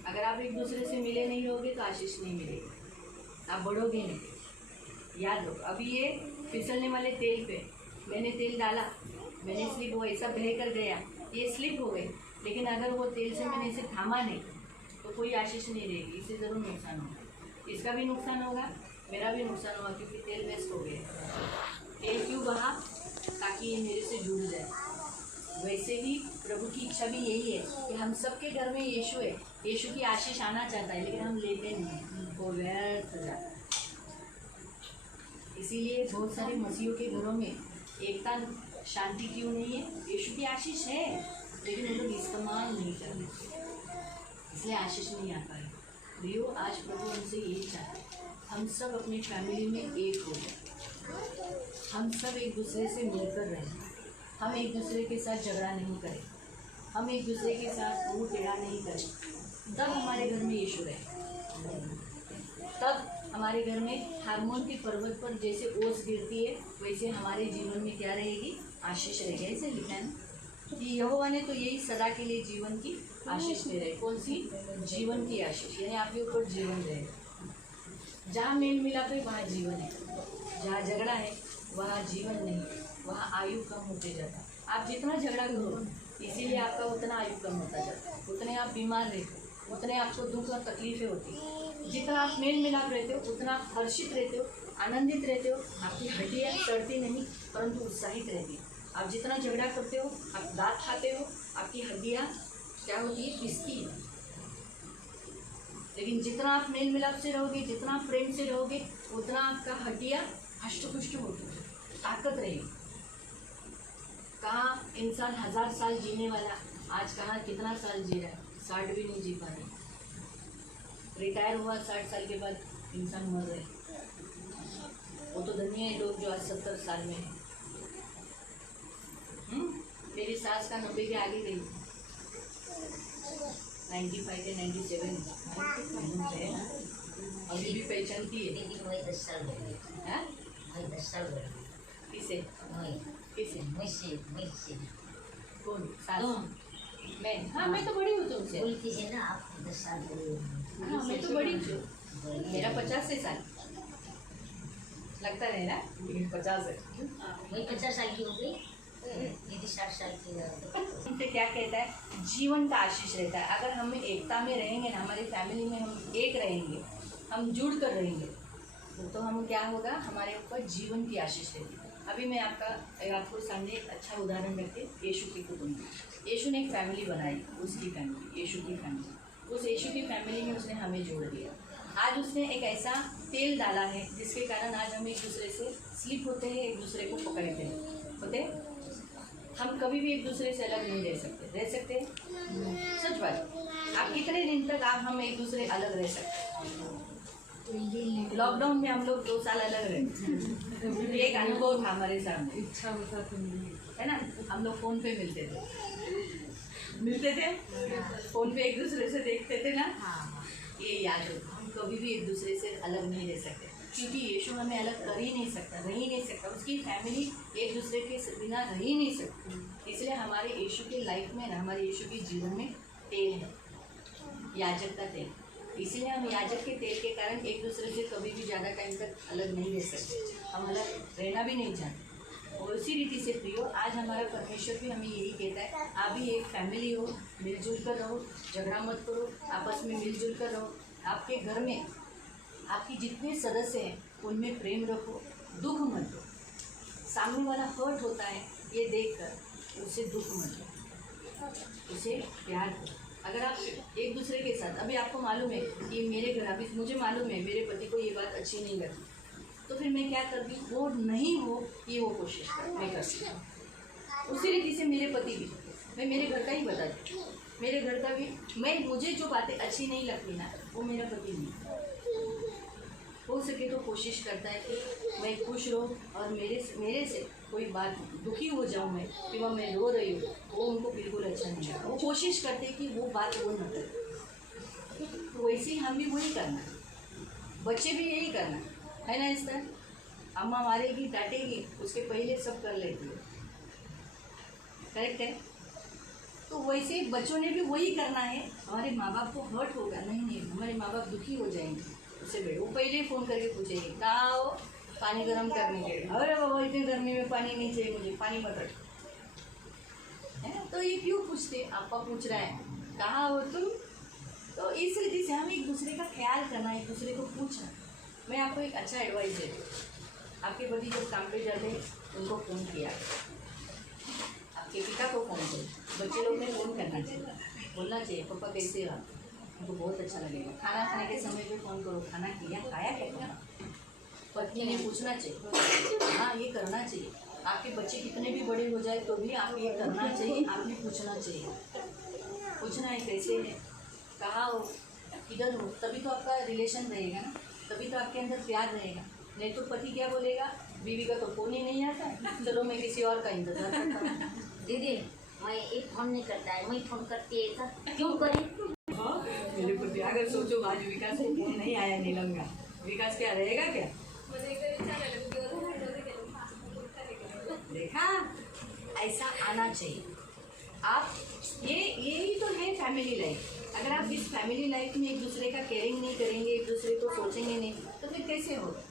अगर आप एक दूसरे से मिले नहीं रहोगे तो आशीष नहीं मिलेगी, आप बढ़ोगे नहीं। याद रखो, अभी ये फिसलने वाले तेल पे मैंने तेल डाला, मैंने स्लिप हुआ, ऐसा बह कर गया, ये स्लिप हो गई। लेकिन अगर वो तेल से मैंने इसे थामा नहीं तो कोई आशीष नहीं रहेगी, इससे ज़रूर नुकसान होगा। इसका भी नुकसान होगा, मेरा भी नुकसान होगा, क्योंकि तेल वेस्ट हो गया। तेल क्यों बहा? ताकि ये मेरे से जुड़ जाए। वैसे ही प्रभु की इच्छा भी यही है कि हम सबके घर में यीशु है, यीशु की आशीष आना चाहता है, लेकिन हम लेते नहीं हैं, वो व्यर्थ हो जाता है। इसीलिए बहुत सारे मसीहों के घरों में एकता, शांति क्यों नहीं है? यीशु की आशीष है, लेकिन वो लोग इस्तेमाल नहीं कर रहे, इसलिए आशीष नहीं आ पाए। प्रियो, आज प्रभु हमसे यही चाहते हैं, हम सब अपनी फैमिली में एक हो जाए, हम सब एक दूसरे से मिलकर रहें, हम एक दूसरे के साथ झगड़ा नहीं करें, हम एक दूसरे के साथ मुँह टेढ़ा नहीं करें। तब हमारे घर में यीशु रहे, तब हमारे घर में हार्मोन के पर्वत पर जैसे ओस गिरती है, वैसे हमारे जीवन में क्या रहेगी? आशीष रहेगी। ऐसे लिखा है ना कि यहोवा ने तो यही सदा के लिए जीवन की आशीष दे रहे। कौन सी? जीवन की आशीष, यानी आपके ऊपर जीवन रहेगा। जहाँ मेल मिलाप है वहाँ जीवन है, जहाँ झगड़ा है वहाँ जीवन नहीं, वहाँ आयु कम होते जाता। आप जितना झगड़ा करो, इसीलिए आपका उतना आयु कम होता जाता, उतने आप बीमार रहते, उतने आपको दुख और तकलीफें होती। जितना आप मेल मिलाप रहते हो, उतना आप हर्षित रहते हो, आनंदित रहते हो, आपकी हड्डियाँ सड़ती नहीं परंतु उत्साहित रहती है। आप जितना झगड़ा करते हो, आप दांत खाते हो, आपकी हड्डियाँ क्या होती है? पिसती है। लेकिन जितना आप मेल मिलाप से रहोगे, जितना आप प्रेम से रहोगे, उतना आपका हड्डियाँ हष्ट-पुष्ट होगी, ताकत रहेगी। कहाँ इंसान 1000 साल जीने वाला आज कहाँ कितना साल जी रहा है? 60 भी नहीं जी पा रहे। रिटायर हुआ 60 साल के बाद इंसान मर रहे। वो तो धन्य है लोग जो आज 70 साल में है। मेरी सास का 90 के आगे गई, 95 के 97 है ना, अभी भी पहचानती है। लेकिन वही 10 साल बढ़ी, हाँ? वही 10 साल बढ़ी। किसे? किसे? मुझसे कौन? सास? मैं? हाँ, मैं तो बड़ी हूँ तुमसे। बोलती है ना, आप 10 साल बड़ी हो। हाँ, मैं तो बड़ी हूँ, मेरा 50 साल लगता है ना, लेकिन 50 है। वही 50 साल की हो गई, दीदी 60 साल की है। उनसे क्या कहता है? जीवन का आशीष रहता है। अगर हम एकता में रहेंगे ना, हमारी फैमिली में हम एक रहेंगे, हम जुड़ कर रहेंगे, तो हम क्या होगा? हमारे ऊपर जीवन की आशीष रहेगी। अभी मैं आपको सामने एक अच्छा उदाहरण रखते, यीशु की कुटुंब। यीशु ने एक फैमिली बनाई, उसकी फैमिली, यीशु की फैमिली। उस यीशु की फैमिली में उसने हमें जोड़ दिया। आज उसने एक ऐसा तेल डाला है, जिसके कारण आज हम एक दूसरे से स्लिप होते हैं, एक दूसरे को पकड़ते हैं, होते हैं। हम कभी भी एक दूसरे से अलग नहीं रह सकते। सच बात। आप कितने दिन तक हम एक दूसरे अलग रह सकते? लॉकडाउन में हम लोग 2 साल अलग रहे, एक अनुभव था हमारे सामने, इच्छा होता तो नहीं है ना। हम लोग फ़ोन पे मिलते थे, फ़ोन पे एक दूसरे से देखते थे ना। ये याद हो, हम कभी भी एक दूसरे से अलग नहीं रह सकते, क्योंकि यीशु हमें अलग कर ही नहीं सकता, रह ही नहीं सकता। उसकी फैमिली एक दूसरे के बिना रह ही नहीं सकती। इसलिए हमारे यीशु के लाइफ में ना, हमारे यीशु के जीवन में तेल है, याजक का तेल। इसीलिए हम याजक के तेल के कारण एक दूसरे से कभी भी ज़्यादा टाइम तक अलग नहीं रह सकते, हम अलग रहना भी नहीं चाहते। और उसी रीति से प्रियो, आज हमारा परमेश्वर भी हमें यही कहता है, आप भी एक फैमिली हो, मिलजुल कर रहो, झगड़ा मत करो, आपस में मिलजुल कर रहो। आपके घर में आपके जितने सदस्य हैं उनमें प्रेम रखो, दुख मत दो। सामने वाला हर्ट होता है ये देखकर, उसे दुख मत दो, उसे प्यार करो। अगर आप एक दूसरे के साथ, अभी आपको मालूम है कि मेरे घर, अभी मुझे मालूम है मेरे पति को ये बात अच्छी नहीं लगती, तो फिर मैं क्या करती हूँ, वो नहीं हो ये वो कोशिश मैं करती हूँ। उसी रीति से मेरे पति भी, मैं मेरे घर का ही बताती हूँ, मेरे घर का भी। मुझे जो बातें अच्छी नहीं लगती ना, वो मेरा पति नहीं, हो सके तो कोशिश करता है कि मैं खुश रहूँ, और मेरे से कोई बात दुखी हो जाऊँ मैं, कि वह मैं रो रही हूँ, वो उनको बिल्कुल अच्छा नहीं लगता। वो कोशिश करते कि वो बात वो न करे। तो वैसे ही हम भी वही करना, बच्चे भी यही करना है ना। इस तरह अम्मा मारेगी, डांटेगी, उसके पहले सब कर लेती है, करेक्ट है। तो वैसे ही बच्चों ने भी वही करना है। हमारे माँ बाप को हर्ट होगा, नहीं हमारे माँ बाप दुखी हो जाएंगे, उससे बेटे वो पहले फ़ोन करके पूछेंगे कहाँ हो, पानी गर्म करने के लिए। अरे बाबा इतनी गर्मी में पानी नहीं चाहिए मुझे, पानी मत रख, है ना। तो ये क्यों पूछते, आपका पूछ रहा है कहाँ हो तुम। तो इस रीति से हम एक दूसरे का ख्याल करना, एक दूसरे को पूछना। मैं आपको एक अच्छा एडवाइस देती हूँ। आपके पति जब काम पे जाते हैं उनको फ़ोन किया, आपके पिता को फ़ोन करो। बच्चे लोग ने फ़ोन करना चाहिए, बोलना चाहिए पापा कैसे हो, उनको बहुत अच्छा लगेगा। खाना खाने के समय पे फ़ोन करो, खाना किया, खाया क्या। पत्नी ने पूछना चाहिए, हाँ ये करना चाहिए। आपके बच्चे कितने भी बड़े हो जाए तो भी आप ये करना चाहिए, आपने पूछना चाहिए। पूछना है कैसे है, कहाँ हो, किधर हो, तभी तो आपका रिलेशन रहेगा ना, तभी तो आपके अंदर प्यार रहेगा। नहीं तो पति क्या बोलेगा, बीवी का तो फ़ोन ही नहीं आता, चलो मैं किसी और का इंतजार करता हूँ। दीदी मैं एक फोन नहीं करता है, मैं फोन करती है तो क्यों करी। मेरे पति अगर सोचो आज विकास नहीं आया नीलम का, विकास क्या रहेगा क्या। देखा, ऐसा आना चाहिए। आप यही तो है फैमिली लाइफ। अगर आप इस फैमिली लाइफ में एक दूसरे का केयरिंग नहीं करेंगे, एक दूसरे को सोचेंगे नहीं, तो फिर कैसे होगा।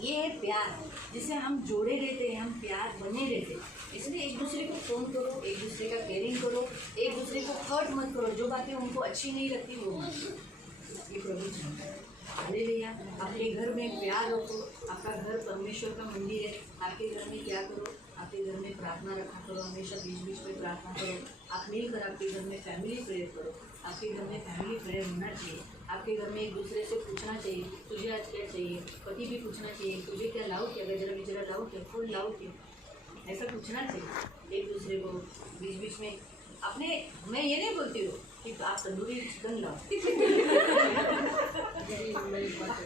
ये है प्यार, जिसे हम जोड़े रहते हैं, हम प्यार बने रहते हैं। इसलिए एक दूसरे को फ़ोन करो, एक दूसरे का केयरिंग करो, एक दूसरे को हर्ट मत करो। जो बातें उनको अच्छी नहीं लगती वो मत करो। ये प्रभु चाहता है। हालेलुया। अपने घर में प्यार रखो। आपका घर परमेश्वर का मंदिर है। आपके घर में क्या करो, आपके घर में प्रार्थना रखा करो, हमेशा बीच बीच में प्रार्थना करो। आप मिलकर आपके घर में फैमिली प्रेयर करो। आपके घर में फैमिली प्रेयर होना चाहिए। आपके घर में एक दूसरे से पूछना चाहिए, तुझे आज क्या चाहिए। पति भी पूछना चाहिए, तुझे क्या लाऊं क्या, गजरा लाऊं क्या, फूल लाऊं क्या, ऐसा पूछना चाहिए एक दूसरे को बीच बीच में। अपने मैं ये नहीं बोलती हूँ कि आप तंदूरी चिकन लाओ। मेरी बात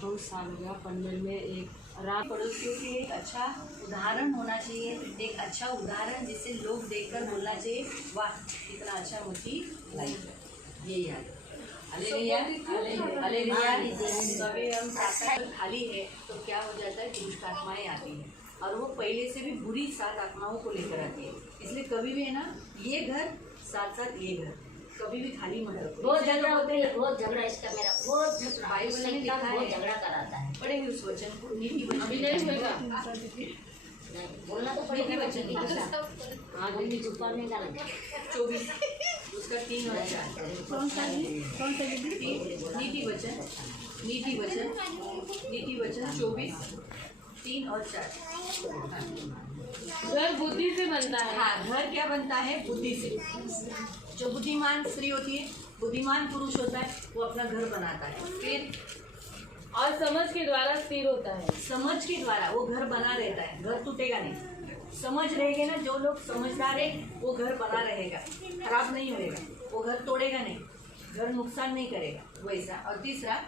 बहुत साल हो गया पनवेल में एक रात पड़ोसियों के लिए एक अच्छा उदाहरण होना चाहिए, एक अच्छा उदाहरण जिसे लोग देखकर बोलना चाहिए वाह कितना अच्छा मुझी लाइफ है। ये याद हालेलुया हालेलुया। तो अभी हम प्रार्थना खाली है तो क्या हो जाता है, दुष्ट आत्माएं आती हैं और वो पहले से भी बुरी 7 आत्माओं को लेकर आती है। इसलिए कभी भी है ना, ये घर साथ साथ ये घर कभी भी खाली मत रखो। बहुत झगड़ा होता है, बहुत झगड़ा इसका मेरा, बहुत झगड़ा। बाइबल में लिखा है, बहुत झगड़ा कराता है। पढ़ेंगे उस वचन को, नीति वचन अभी नहीं होगा। नहीं, बोलना तो नीति पड़ेगा। वचन हाँ मम्मी चुप करने का लगा। 24 उसका 3 और 4। कौन सा नीति वचन 24 3 और 4। घर बुद्धि से बनता है। हाँ, घर क्या बनता है, बुद्धि से। जो बुद्धिमान स्त्री होती है, बुद्धिमान पुरुष होता है, वो अपना घर बनाता है। फिर और समझ के द्वारा स्थिर होता है। समझ के द्वारा वो घर बना रहता है, घर टूटेगा नहीं। समझ रहेंगे ना, जो लोग समझदार है वो घर बना रहेगा, खराब नहीं होएगा, वो घर तोड़ेगा नहीं, घर नुकसान नहीं करेगा वैसा। और तीसरा,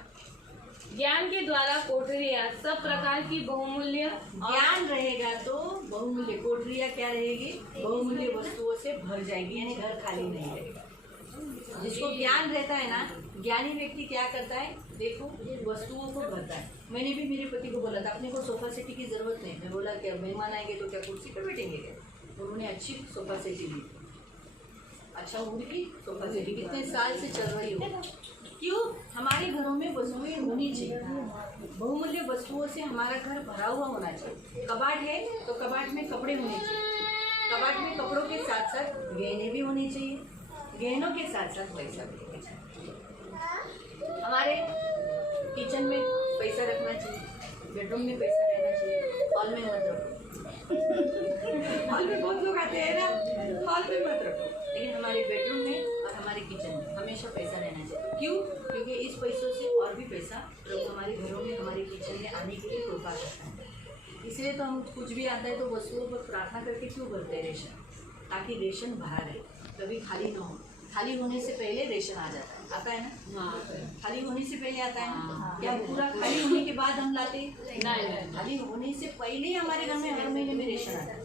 ज्ञान के द्वारा कोठरियाँ सब प्रकार की बहुमूल्य ज्ञान रहेगा तो बहुमूल्य कोठरियाँ क्या रहेगी, बहुमूल्य वस्तुओं से भर जाएगी, यानी घर खाली नहीं रहेगा। जिसको ज्ञान रहता है ना, ज्ञानी व्यक्ति क्या करता है, देखो वस्तुओं को भरता है। मैंने भी मेरे पति को बोला था अपने को सोफा सेटी की जरूरत नहीं। मैं बोला क्या मेहमान आएंगे तो क्या कुर्सी पर बैठेंगे क्या? उन्होंने अच्छी सोफा सेटी ली, अच्छा वुड की सोफा सेटी कितने साल से चल रही हो। क्यों? हमारे घरों में वस्तुएं होनी चाहिए, बहुमूल्य वस्तुओं से हमारा घर भरा हुआ होना चाहिए। कबाड़ है तो कबाड़ में कपड़े होने चाहिए, कबाड़ में कपड़ों के साथ साथ गहने भी होने चाहिए, गहनों के साथ साथ पैसा भी होना चाहिए। हमारे किचन में पैसा रखना चाहिए, बेडरूम में पैसा रहना चाहिए, हॉल में मत रखो। हॉल में बहुत लोग आते हैं ना, हॉल में मत रखो, लेकिन हमारे बेडरूम में और हमारे किचन में हमेशा पैसा रहना चाहिए। क्यों? क्योंकि इस पैसों से और भी पैसा प्रभु हमारे घरों में, हमारे किचन में आने के लिए कृपा करता है। इसलिए तो हम कुछ भी आता है तो वस्तुओं पर प्रार्थना करके क्यों भरते हैं रेशन, ताकि रेशन भरा रहे, कभी खाली ना हो। खाली होने से पहले रेशन आ जाता है, आता है ना? खाली होने से पहले आता है ना? क्या पूरा खाली होने के बाद हम लाते? नहीं, खाली होने से पहले ही हमारे घर में हर महीने में रेशन आता है।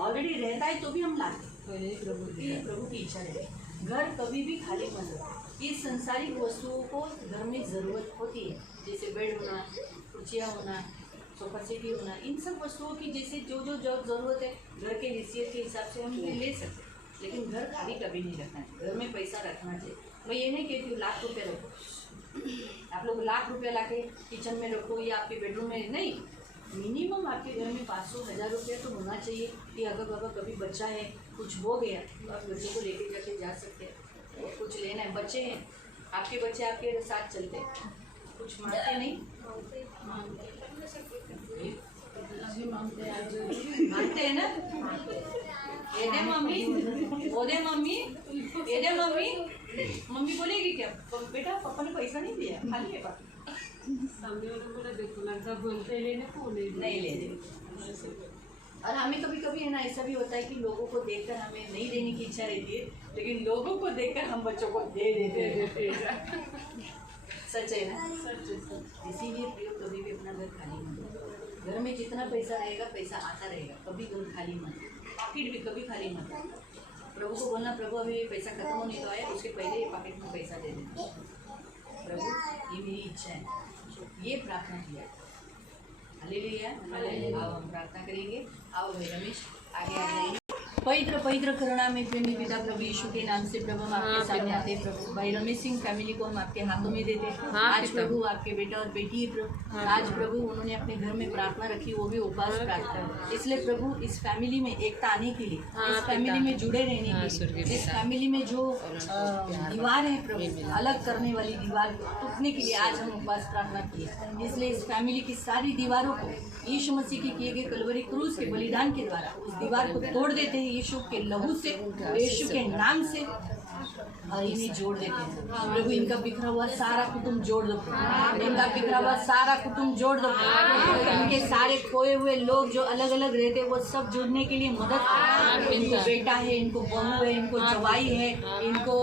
ऑलरेडी रहता है तो भी हम लाते, प्रभु की इच्छा है। घर कभी भी खाली मत रखो। ये संसारिक वस्तुओं को घर में ज़रूरत होती है, जैसे बेड होना, कुर्सियाँ होना, सोफा सेटी होना, इन सब वस्तुओं की जैसे जो ज़रूरत है घर के हैसियत के हिसाब से हम ले सकते हैं, लेकिन घर खाली कभी नहीं रखना चाहिए। घर में पैसा रखना चाहिए। मैं ये नहीं कहती हूँ लाख रुपये रखो, आप लोग लाख रुपये ला के किचन में रखो या आपके बेडरूम में, नहीं, मिनिमम आपके घर में 500-1000 रुपये तो होना चाहिए कि अगर बाबा कभी बच्चा है, कुछ हो गया तो आप बच्चे को लेके जाके जा सकते हैं। कुछ लेना है, बच्चे हैं आपके, बच्चे आपके साथ चलते हैं, कुछ मांगते नहीं, मांगते हैं ना, ये दे मम्मी, वो दे मम्मी, ये दे मम्मी। मम्मी बोलेगी क्या, बेटा पापा ने पैसा नहीं दिया, खाली है पापा, सामने वाला बोला देखो लगता बोलते लेने को नहीं ले। और हमें कभी कभी है ना ऐसा भी होता है कि लोगों को देखकर हमें नहीं देने की इच्छा रहती है, लेकिन लोगों को देखकर हम बच्चों को दे देते हैं। सच है ना? इसीलिए प्रियो कभी भी अपना घर खाली मत रखो। घर में जितना पैसा रहेगा पैसा आता रहेगा, कभी घर खाली मत, पॉकेट भी कभी खाली मत। प्रभु को बोलना, प्रभु अभी ये पैसा खत्म होने तो आया, उसके पहले ये पॉकेट में पैसा दे देना। प्रभु ये मेरी इच्छा है, ये प्रार्थना किया। हालेलुया। आओ हम प्रार्थना करेंगे। आओ भाई रमेश आगे आ जाइए। पवित्र पवित्र करुणा में प्रेमी पिता प्रभु यीशु के नाम से प्रभु हम आपके सामने आते हैं। प्रभु भाई रमेश सिंह फैमिली को हम आपके हाथों में देते हैं। आज प्रभु आपके बेटा और बेटी है प्रभु, आज प्रभु उन्होंने अपने घर में प्रार्थना रखी, वो भी उपवास प्रार्थना। इसलिए प्रभु इस फैमिली में एकता आने के लिए, इस फैमिली में जुड़े रहने के लिए, इस फैमिली में जो दीवार है प्रभु अलग करने वाली दीवार टूटने के लिए आज हम उपवास प्रार्थना किए। इसलिए इस फैमिली की सारी दीवारों को यीशु मसीह के किए गए कलवरी क्रूस के बलिदान के द्वारा उस दीवार को तोड़ देते हैं, यीशु के लहू से, यीशु के नाम से, और इन्हें जोड़ देते हैं। प्रभु इनका बिखरा हुआ सारा कुटुंब जोड़ दो, इनका बिखरा हुआ सारा कुटुंब जोड़ दो। इनके सारे खोए हुए लोग जो अलग अलग रहते हैं वो सब जुड़ने के लिए मदद करो। इनको बेटा है, इनको बहू है, इनको जवाई है, इनको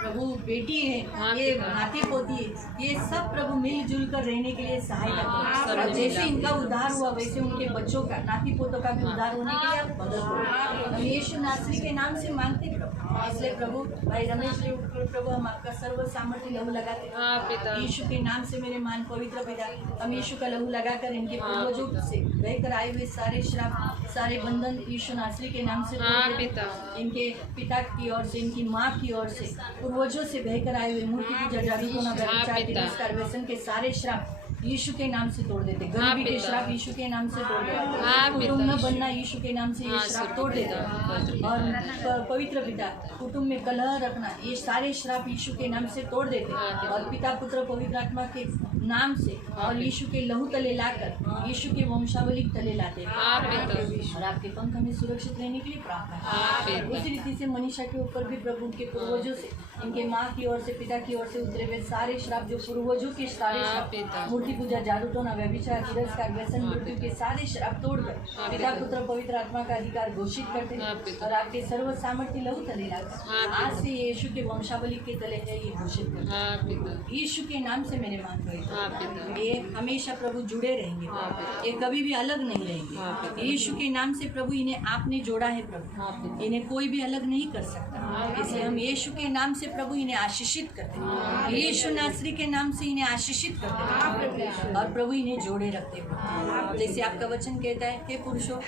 प्रभु बेटी है, ये नाती पोती है, ये सब प्रभु मिलजुल कर रहने के लिए सहायता करो। जैसे इनका उद्धार हुआ वैसे उनके बच्चों का, नाती पोतों का भी उद्धार होने के लिए आप मदद करो। हम यीशु नासरी के नाम से मांगते प्रभु। इसलिए प्रभु भाई रमेश जी प्रभु हम आपका सर्व सामर्थ्य लहू लगाते हैं यीशु के नाम से। मेरे मान पवित्र पिता, हम यीशु का लहू लगाकर इनके पूर्वजों से बहकर आए हुए सारे श्राप, सारे बंधन यीशु नासरी के नाम से इनके पिता की ओर से, इनकी माँ की ओर से, पूर्वजों से बहकर आए हुए मूर्ति पूजा, जादू टोना, व्यभिचार, तिरस्कार, व्यसन के सारे श्राप यीशु के नाम से तोड़ देते। गरीबी के श्राप यीशु के नाम से तोड़ देते। कुटुंब न बनना यीशु के नाम से ये श्राप तोड़ देते। और पवित्र पिता, कुटुंब में कलह रखना ये सारे श्राप यीशु के नाम से तोड़ देते। और पिता पुत्र पवित्र आत्मा के नाम से और यीशु के लहू तले लाकर यीशु के वंशावली तले लाते हैं और आपके पंख हमें सुरक्षित रहने के लिए प्रार्थना है। उसी रीति से मनीषा के ऊपर भी प्रभु के पूर्वजों से, इनके माँ की ओर से, पिता की ओर से उतरे हुए सारे श्राप, जो पूर्वजों के सारे श्राप, मूर्ति पूजा, जादू टोना, व्यभिचार, तिरस्कार, व्यसन, मृत्यु के सारे श्राप तोड़कर पिता पुत्र पवित्र आत्मा का अधिकार घोषित करते हैं और आपके सर्व सामर्थ्य लहू तले लाकर आज से यीशु के वंशावली के तले है ये घोषित करते। यीशु के नाम से मेरे मान पवित्र, ये हमेशा प्रभु जुड़े रहेंगे, ये कभी भी अलग नहीं रहेंगे। यीशु के नाम से प्रभु इन्हें आपने जोड़ा है प्रभु, इन्हें कोई भी अलग नहीं कर सकता। इसलिए हम यीशु के नाम से प्रभु इन्हें आशीषित करते हैं, यीशु नासरी के नाम से इन्हें आशीषित करते हैं और प्रभु इन्हें जोड़े रखते हैं। जैसे आपका वचन कहता है कि पुरुषों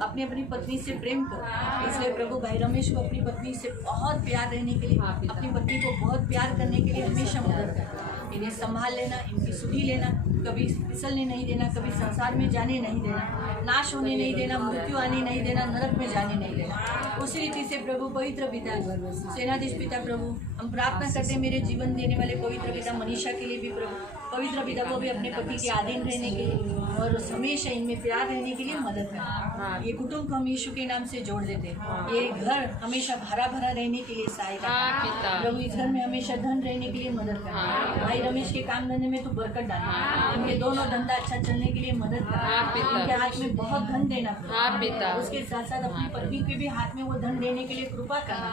अपनी अपनी पत्नी से प्रेम करो, इसलिए प्रभु भाई रमेश को अपनी पत्नी से बहुत प्यार रहने के लिए, अपनी पत्नी को बहुत प्यार करने के लिए हमेशा मदद करता है। इन्हें संभाल लेना, इनकी सुधी लेना, कभी फिसलने नहीं देना, कभी संसार में जाने नहीं देना, नाश होने नहीं देना, मृत्यु आने नहीं देना, नरक में जाने नहीं देना। उसी रीति से प्रभु पवित्र पिता, सेनाधीश पिता प्रभु, हम प्रार्थना करते हैं मेरे जीवन देने वाले पवित्र पिता मनीषा के लिए भी प्रभु, पवित्र पिता को भी अपने पति के अधीन रहने के लिए और हमेशा इनमें प्यार रहने के लिए मदद करना। ये कुटुंब को हम यीशु के नाम से जोड़ देते हैं। ये घर हमेशा भरा भरा रहने के लिए सहायता करना। प्रभु इस घर में हमेशा धन रहने के लिए मदद करना। भाई रमेश के काम धंधे में तो बरकत डालना, इनके दोनों धंधा अच्छा चलने के लिए मदद करना, इनके हाथ में बहुत धन देना, उसके साथ साथ अपनी पत्नी के भी हाथ में वो धन देने के लिए कृपा करना,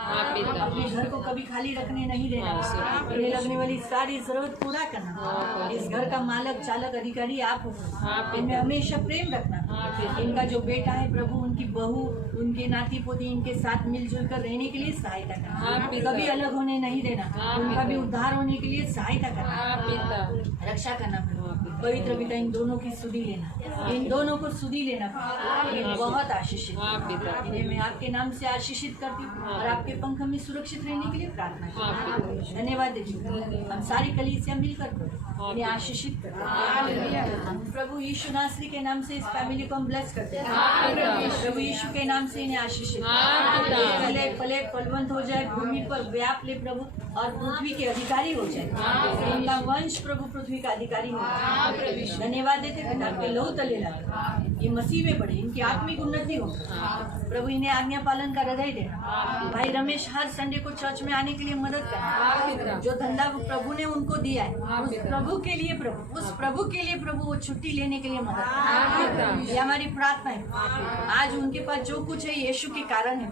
अपने घर को कभी खाली रखने नहीं देना, इन्हें लगने वाली सारी जरूरत पूरा करना। इस घर का मालक चालक अधिकारी आप हो, इनमें हमेशा प्रेम रखना। इनका जो बेटा है प्रभु, उनकी बहू, उनके नाती पोती इनके साथ मिलजुल कर रहने के लिए सहायता करना, कभी अलग होने नहीं देना, उनका भी उद्धार होने के लिए सहायता करना, रक्षा करना। पवित्र पिता इन दोनों की सुधी लेना, इन दोनों को सुधी लेना, इन्हें बहुत आशीषित, इन्हें मैं आपके नाम से आशीषित करती हूँ और आपके पंख में सुरक्षित रहने के लिए प्रार्थना करती हूँ। धन्यवाद दीजिए। हम सारी कलीसिया मिलकर इन्हें आशीषित करते हैं। प्रभु यीशु नासरी के नाम से इस फैमिली को हम ब्लेस करते हैं। प्रभु यीशु के नाम से इन्हें आशीषित फले फले फलवंत हो जाए, भूमि पर व्याप ले प्रभु और पृथ्वी के अधिकारी हो जाए। इनका वंश प्रभु पृथ्वी का अधिकारी हो। धन्यवाद देते हैं आपके लहू तले लाकर ये मसीह में बढ़े, इनकी आत्मिक उन्नति हो। प्रभु इन्हें आज्ञा पालन का हृदय देना। भाई रमेश हर संडे को चर्च में आने के लिए मदद करना। जो धंधा प्रभु ने उनको दिया है उस प्रभु के लिए, प्रभु उस प्रभु के लिए प्रभु वो छुट्टी लेने के लिए मदद करना। ये हमारी प्रार्थना है। आज उनके पास जो कुछ है यीशु के कारण है,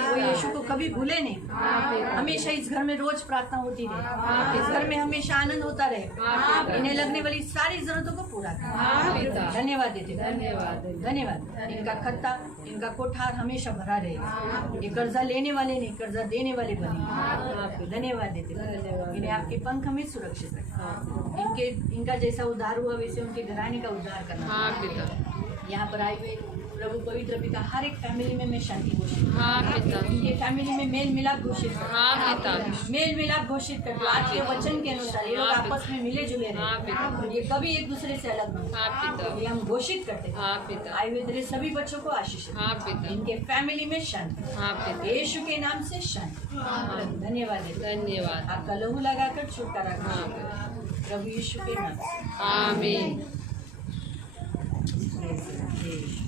वो यीशु को कभी भूले नहीं। हमेशा इस घर में रोज प्रार्थना होती रहे, इस घर में हमेशा आनंद होता रहे, इन्हें लगने वाली सारी जरूरतों को पूरा करें। धन्यवाद देते, धन्यवाद। इनका खत्ता, इनका कोठार हमेशा भरा रहेगा। ये कर्जा लेने वाले नहीं, कर्जा देने वाले बने। धन्यवाद देते, इन्हें आपके पंख में सुरक्षित रखें। इनका जैसा उद्धार हुआ वैसे उनके घराने का उद्धार करना। यहाँ पर आए हुए प्रभु पवित्र पिता हर एक फैमिली में मैं शांति घोषित, इनके फैमिली में मेल मिलाप घोषित, मेल मिलाप घोषित कर। आज के वचन के अनुसार ये लोग आपस में मिले जुले रहे, ये कभी एक दूसरे से अलग नहीं। ये हम घोषित करते हैं। आए हुए तेरे सभी बच्चों को आशीष, इनके फैमिली में शांति, यीशु के नाम से शांति। धन्यवाद। आपका लहू लगाकर छुटकारा प्रभु यीशु के नाम। आमीन।